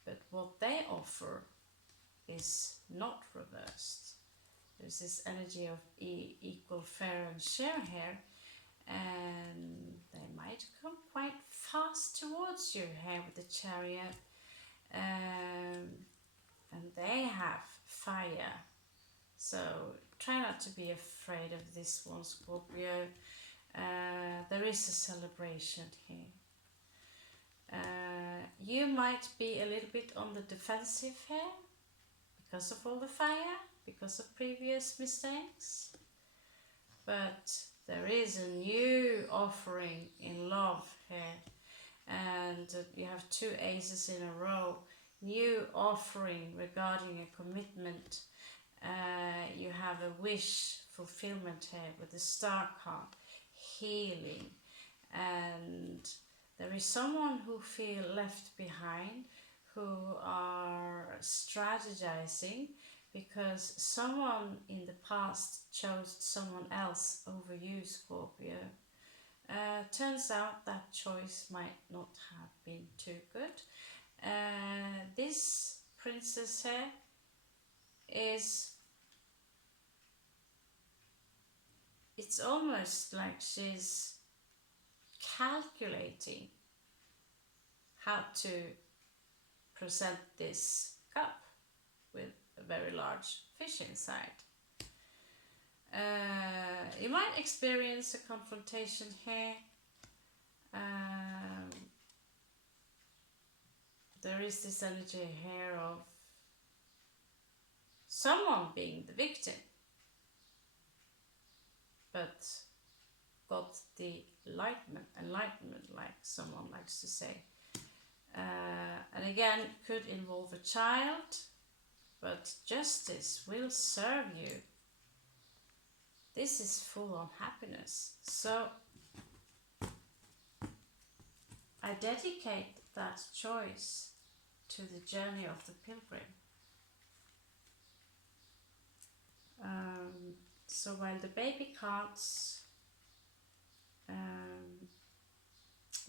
but what they offer is not reversed. There's this energy of equal, fair and share here, and they might come quite fast towards you here with the Chariot, and they have fire. So try not to be afraid of this one, Scorpio. There is a celebration here. You might be a little bit on the defensive here because of all the fire, because of previous mistakes, but there is a new offering in love here, and you have 2 aces in a row. New offering regarding a commitment. You have a wish fulfillment here with the Star card, healing, and there is someone who feel left behind, who are strategizing because someone in the past chose someone else over you, Scorpio. Turns out that choice might not have been too good. This princess here it's almost like she's calculating how to present this cup with a very large fish inside. You might experience a confrontation here. There is this energy here of someone being the victim, but got the enlightenment, like someone likes to say. And again, could involve a child, but justice will serve you. This is full on happiness. So I dedicate that choice to the journey of the pilgrim. So while the baby cards,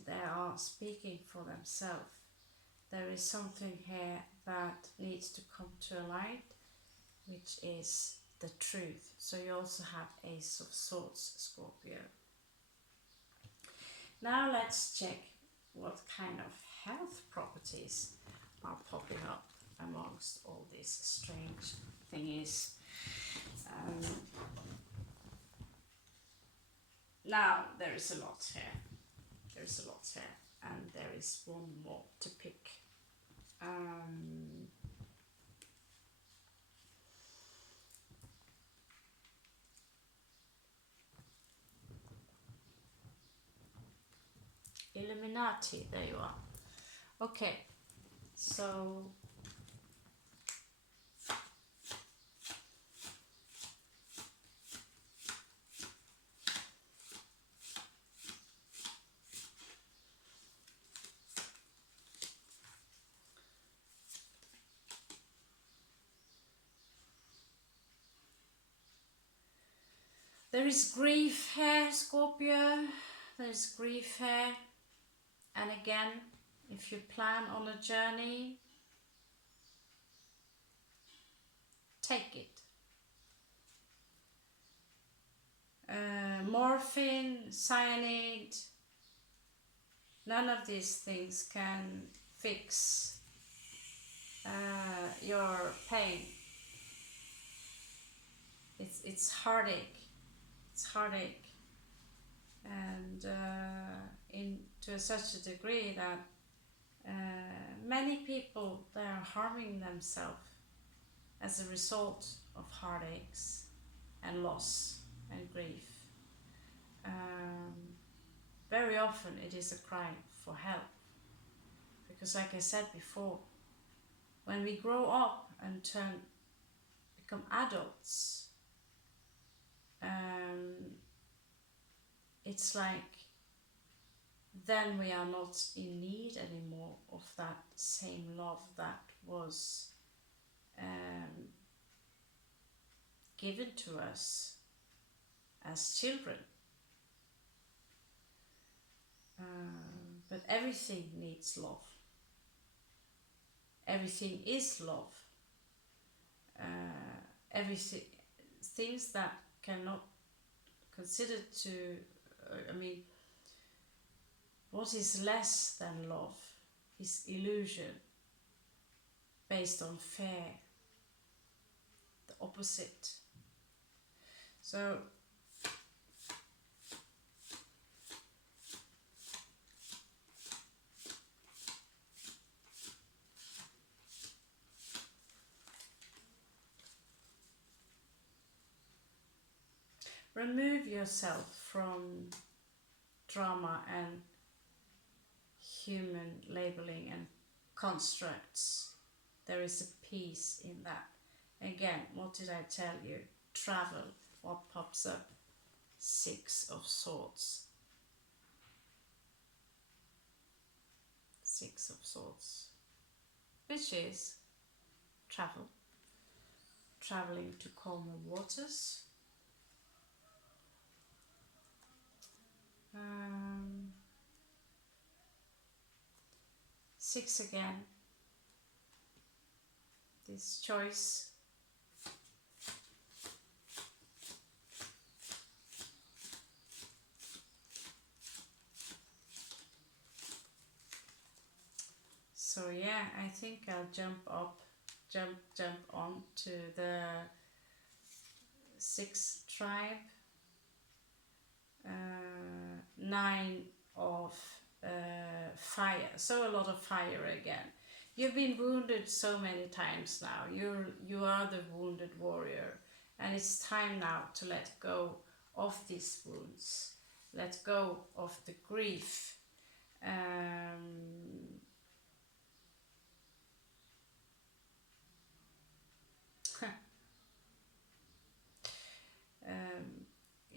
they are speaking for themselves, there is something here that needs to come to a light, which is the truth. So you also have Ace of Swords, Scorpio. Now let's check what kind of health properties are popping up amongst all these strange thingies. Now there is a lot here. There's a lot here, and there is one more to pick. Illuminati, there you are. Okay, so there is grief here, Scorpio. There is grief here. And again, if you plan on a journey, take it. morphine, cyanide, none of these things can fix your pain. It's heartache. It's heartache, and to such a degree that many people, they are harming themselves as a result of heartaches and loss and grief. Very often it is a cry for help, because like I said before, when we grow up and become adults, it's like then we are not in need anymore of that same love that was given to us as children. But everything needs love. Everything is love. Everything, things that cannot consider to, what is less than love is illusion based on fear, the opposite. So remove yourself from drama and human labeling and constructs. There is a peace in that. Again, what did I tell you? Travel. What pops up? 6 of Swords. 6 of Swords. Which is travel. Traveling to calmer waters. 6 again. This choice. So yeah, I think I'll jump on to the 6th tribe. 9 of fire, so a lot of fire again. You've been wounded so many times now. You are the wounded warrior, and it's time now to let go of these wounds, let go of the grief.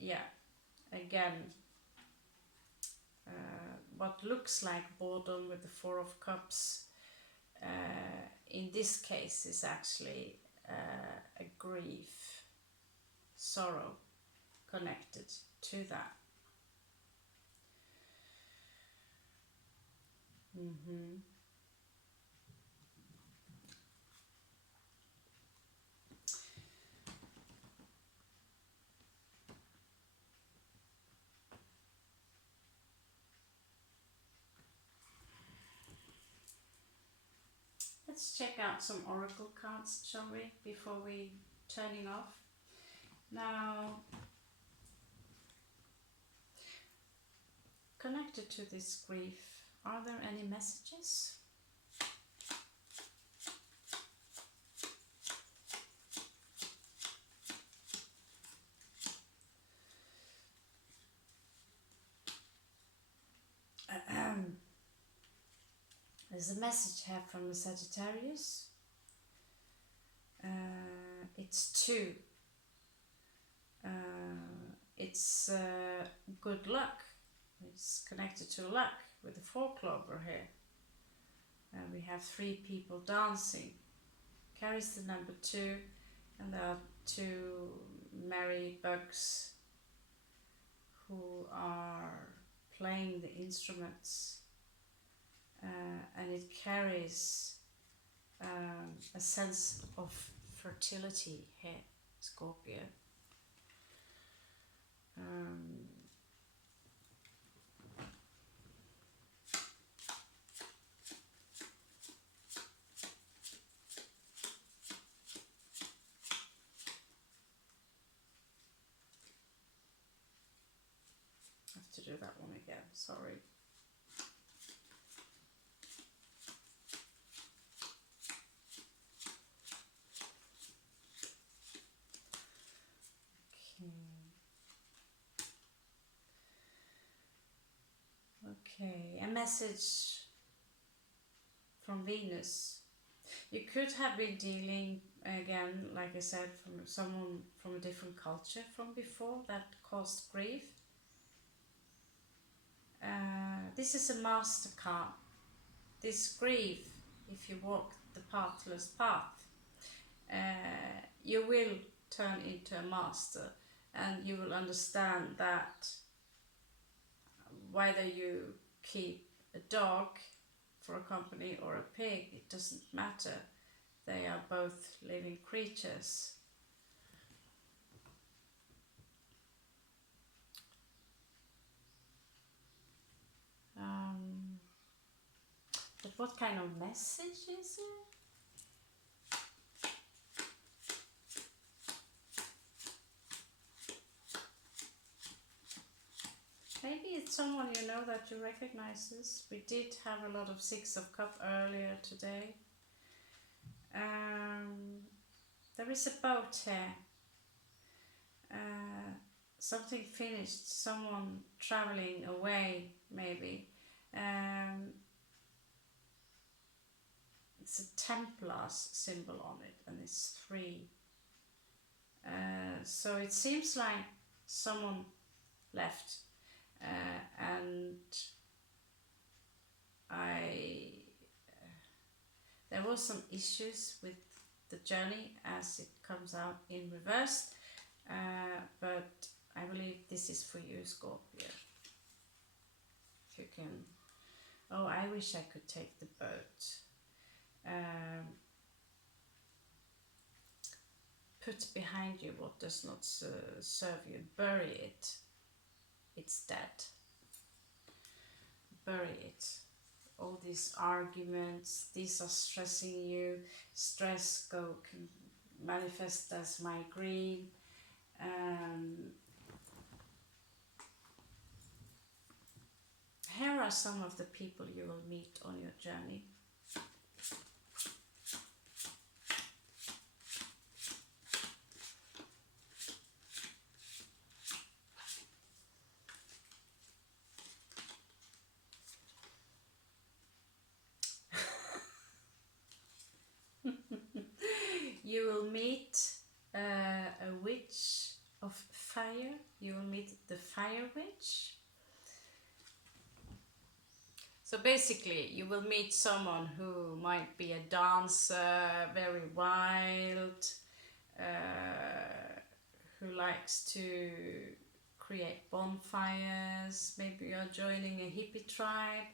Yeah, again, what looks like boredom with the 4 of Cups in this case is actually a grief, sorrow connected to that. Let's check out some oracle cards, shall we, before we turning off. Now, connected to this grief, are there any messages? There's a message here from the Sagittarius. It's 2. It's good luck. It's connected to luck with the 4 clover here. We have 3 people dancing. Carries the number 2, and there are 2 merry bugs who are playing the instruments. And it carries a sense of fertility here, Scorpio. I have to do that one again, sorry. Okay, a message from Venus. You could have been dealing, again, like I said, from someone from a different culture from before that caused grief. This is a master card. This grief, if you walk the pathless path, you will turn into a master, and you will understand that whether you keep a dog for a company or a pig, it doesn't matter. They are both living creatures. But what kind of message is it? Maybe it's someone you know that you recognizes. We did have a lot of Six of Cups earlier today. There is a boat here. Something finished, someone traveling away, maybe. It's a Templar's symbol on it, and it's 3. So it seems like someone left, and there was some issues with the journey as it comes out in reverse, but I believe this is for you, Scorpio. If you can... Oh, I wish I could take the boat. Put behind you what does not serve you. Bury it. It's dead. Bury it. All these arguments, these are stressing you. Stress can manifest as migraine. Here are some of the people you will meet on your journey. You will meet a witch of fire. You will meet the fire witch. So basically, you will meet someone who might be a dancer, very wild, who likes to create bonfires. Maybe you're joining a hippie tribe.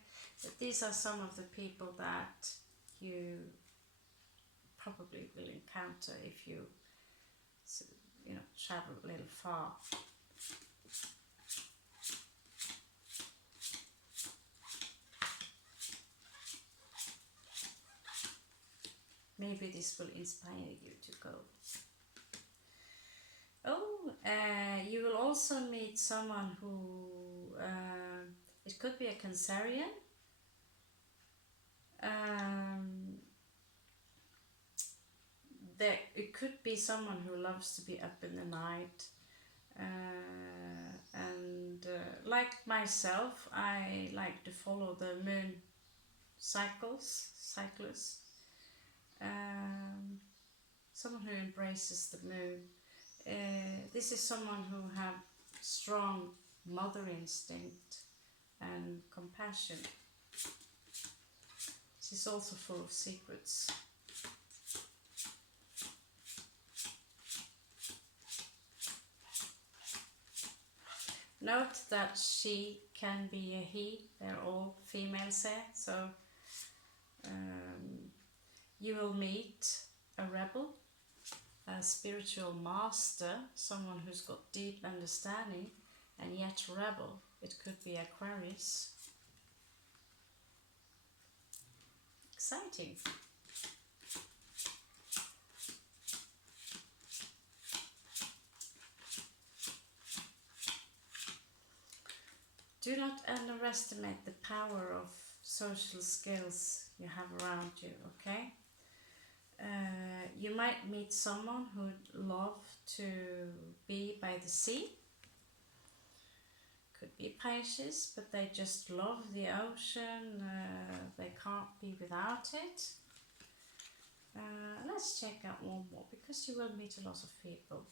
But these are some of the people that you probably will encounter if you travel a little far. Maybe this will inspire you to go. Oh, you will also meet someone who, it could be a Cancerian. It could be someone who loves to be up in the night, and like myself, I like to follow the moon cycles. Someone who embraces the moon. This is someone who have strong mother instinct and compassion. She's also full of secrets. Note that she can be a he. They're all females here, so you will meet a rebel, a spiritual master, someone who's got deep understanding, and yet rebel. It could be Aquarius. Exciting. Do not underestimate the power of social skills you have around you, okay? You might meet someone who'd love to be by the sea. Could be Pisces, but they just love the ocean. They can't be without it. Let's check out one more, because you will meet a lot of people.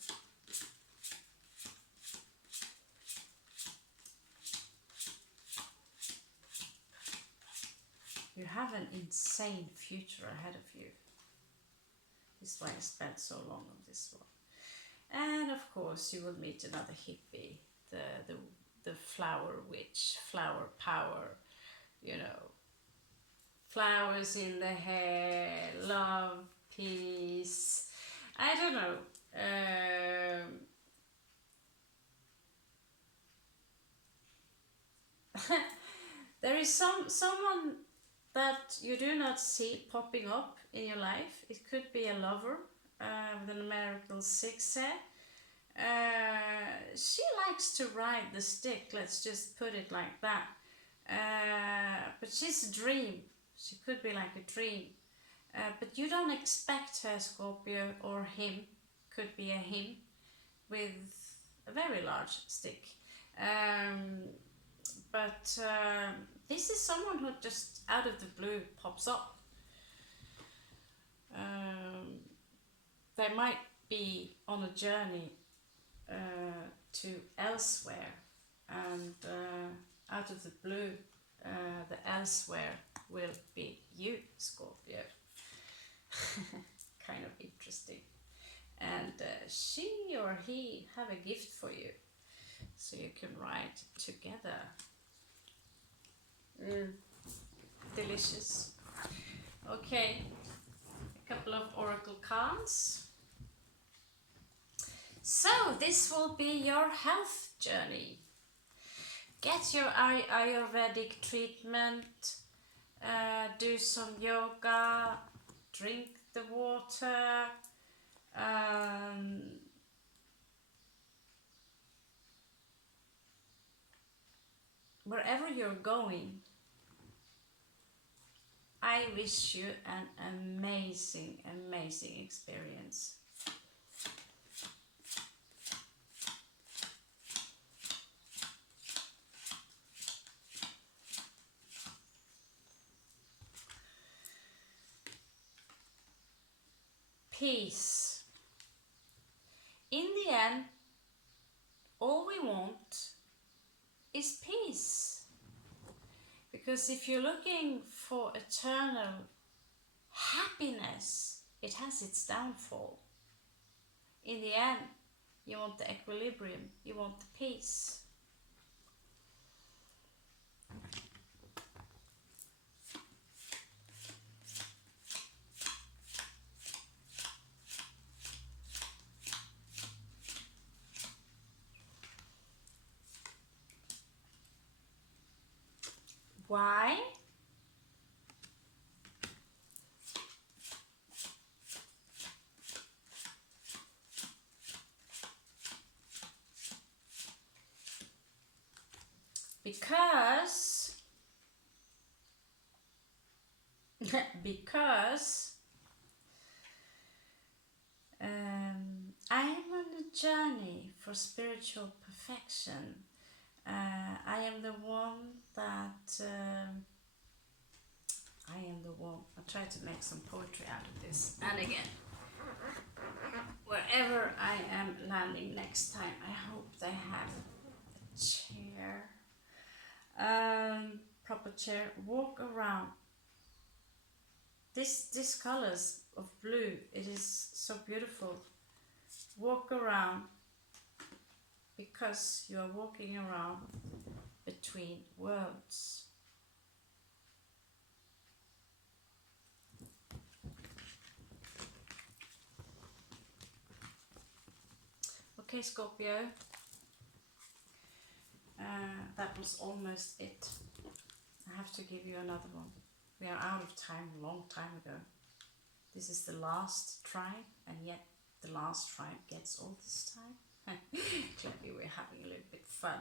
You have an insane future ahead of you. This is why I spent so long on this one. And of course you will meet another hippie, the flower witch, flower power, you know. Flowers in the hair, love, peace. I don't know. There is someone that you do not see popping up in your life. It could be a lover with a numerical 6 here. She likes to ride the stick, let's just put it like that. But she's a dream. She could be like a dream. But you don't expect her, Scorpio, or him, could be a him, with a very large stick. But this is someone who just out of the blue pops up. They might be on a journey to elsewhere, and out of the blue, the elsewhere will be you, Scorpio. Kind of interesting. And she or he have a gift for you, so you can ride together. Delicious. Okay, a couple of oracle cards. So this will be your health journey. Get your Ayurvedic treatment, do some yoga, drink the water, wherever you're going, I wish you an amazing, amazing experience. Peace. In the end, all we want is peace. Because if you're looking for eternal happiness, it has its downfall. In the end, you want the equilibrium, you want the peace. Why? Because I am on a journey for spiritual perfection. I am the one that I try to make some poetry out of this. And again, wherever I am landing next time, I hope they have a chair, proper chair. Walk around. This colors of blue, it is so beautiful. Walk around, because you are walking around between worlds. Okay, Scorpio, that was almost it. I have to give you another one. We are out of time a long time ago. This is the last tribe, and yet the last tribe gets all this time. Clearly we're having a little bit fun.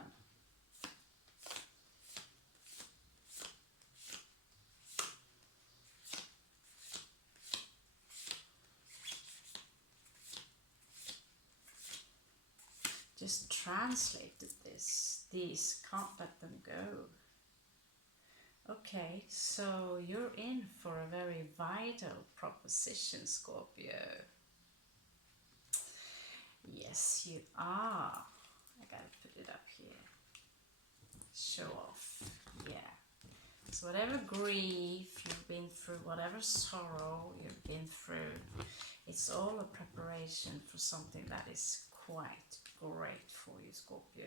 Just translated this. These, can't let them go. Okay, so you're in for a very vital proposition, Scorpio. Yes, you are. I gotta put it up here. Show off. Yeah. So whatever grief you've been through, whatever sorrow you've been through, it's all a preparation for something that is quite great for you, Scorpio.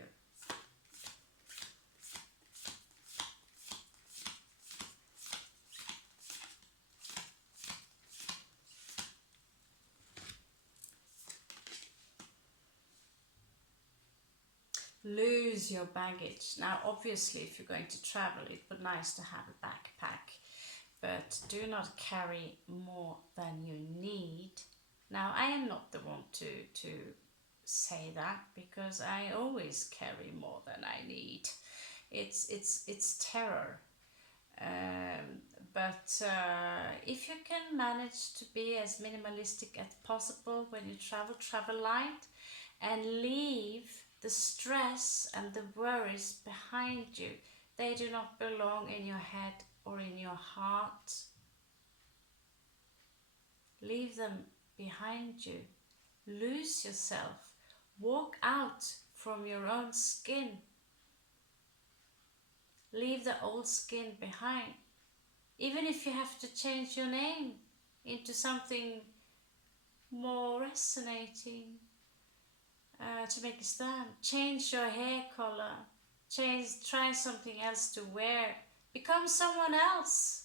Lose your baggage. Now obviously if you're going to travel, it would be nice to have a backpack, but do not carry more than you need. Now I am not the one to say that, because I always carry more than I need. It's terror. But if you can manage to be as minimalistic as possible when you travel light, and leave the stress and the worries behind you. They do not belong in your head or in your heart. Leave them behind you. Lose yourself. Walk out from your own skin. Leave the old skin behind. Even if you have to change your name into something more resonating, to make a stand. Change your hair color. Try something else to wear. Become someone else.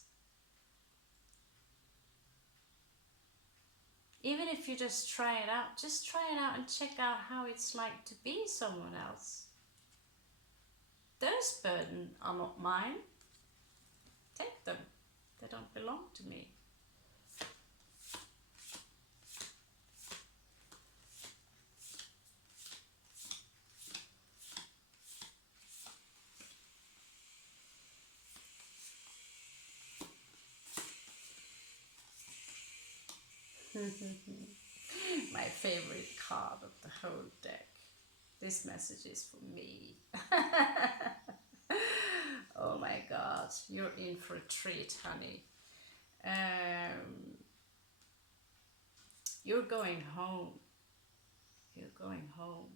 Even if you just try it out and check out how it's like to be someone else. Those burdens are not mine. Take them. They don't belong to me. My favorite card of the whole deck. This message is for me. Oh my God, you're in for a treat, honey. You're going home. You're going home.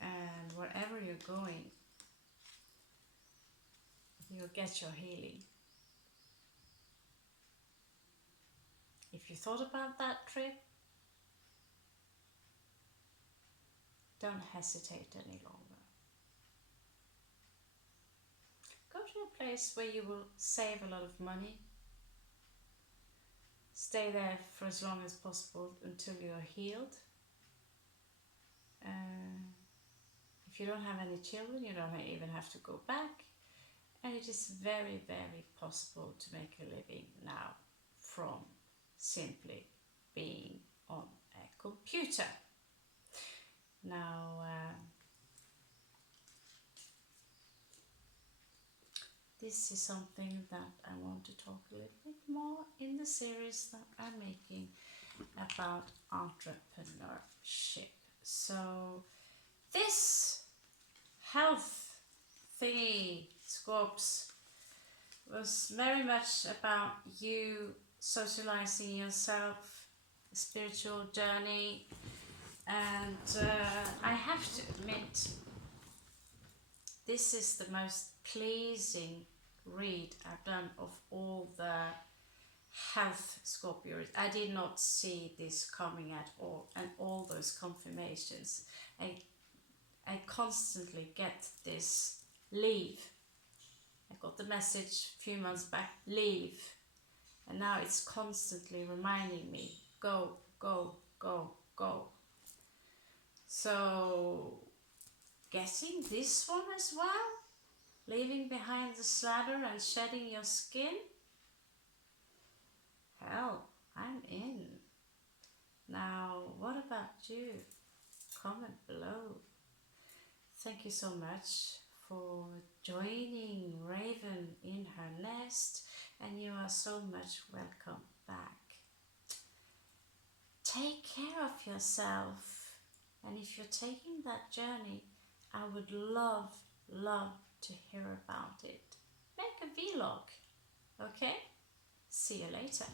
And wherever you're going, you'll get your healing. If you thought about that trip, don't hesitate any longer. Go to a place where you will save a lot of money. Stay there for as long as possible until you're healed. If you don't have any children, you don't even have to go back. And it is very, very possible to make a living now from simply being on a computer. Now, this is something that I want to talk a little bit more in the series that I'm making about entrepreneurship. So this health thingy, Scorps, was very much about you socializing yourself, a spiritual journey, and I have to admit, this is the most pleasing read I've done of all the health Scorpios. I did not see this coming at all, and all those confirmations. I constantly get this, leave. I got the message a few months back, leave. And now it's constantly reminding me, go, go, go, go. So getting this one as well? Leaving behind the slather and shedding your skin? Hell, I'm in. Now, what about you? Comment below. Thank you so much for joining Raven in her nest, and you are so much welcome back. Take care of yourself, and if you're taking that journey, I would love to hear about it. Make a vlog, okay? See you later.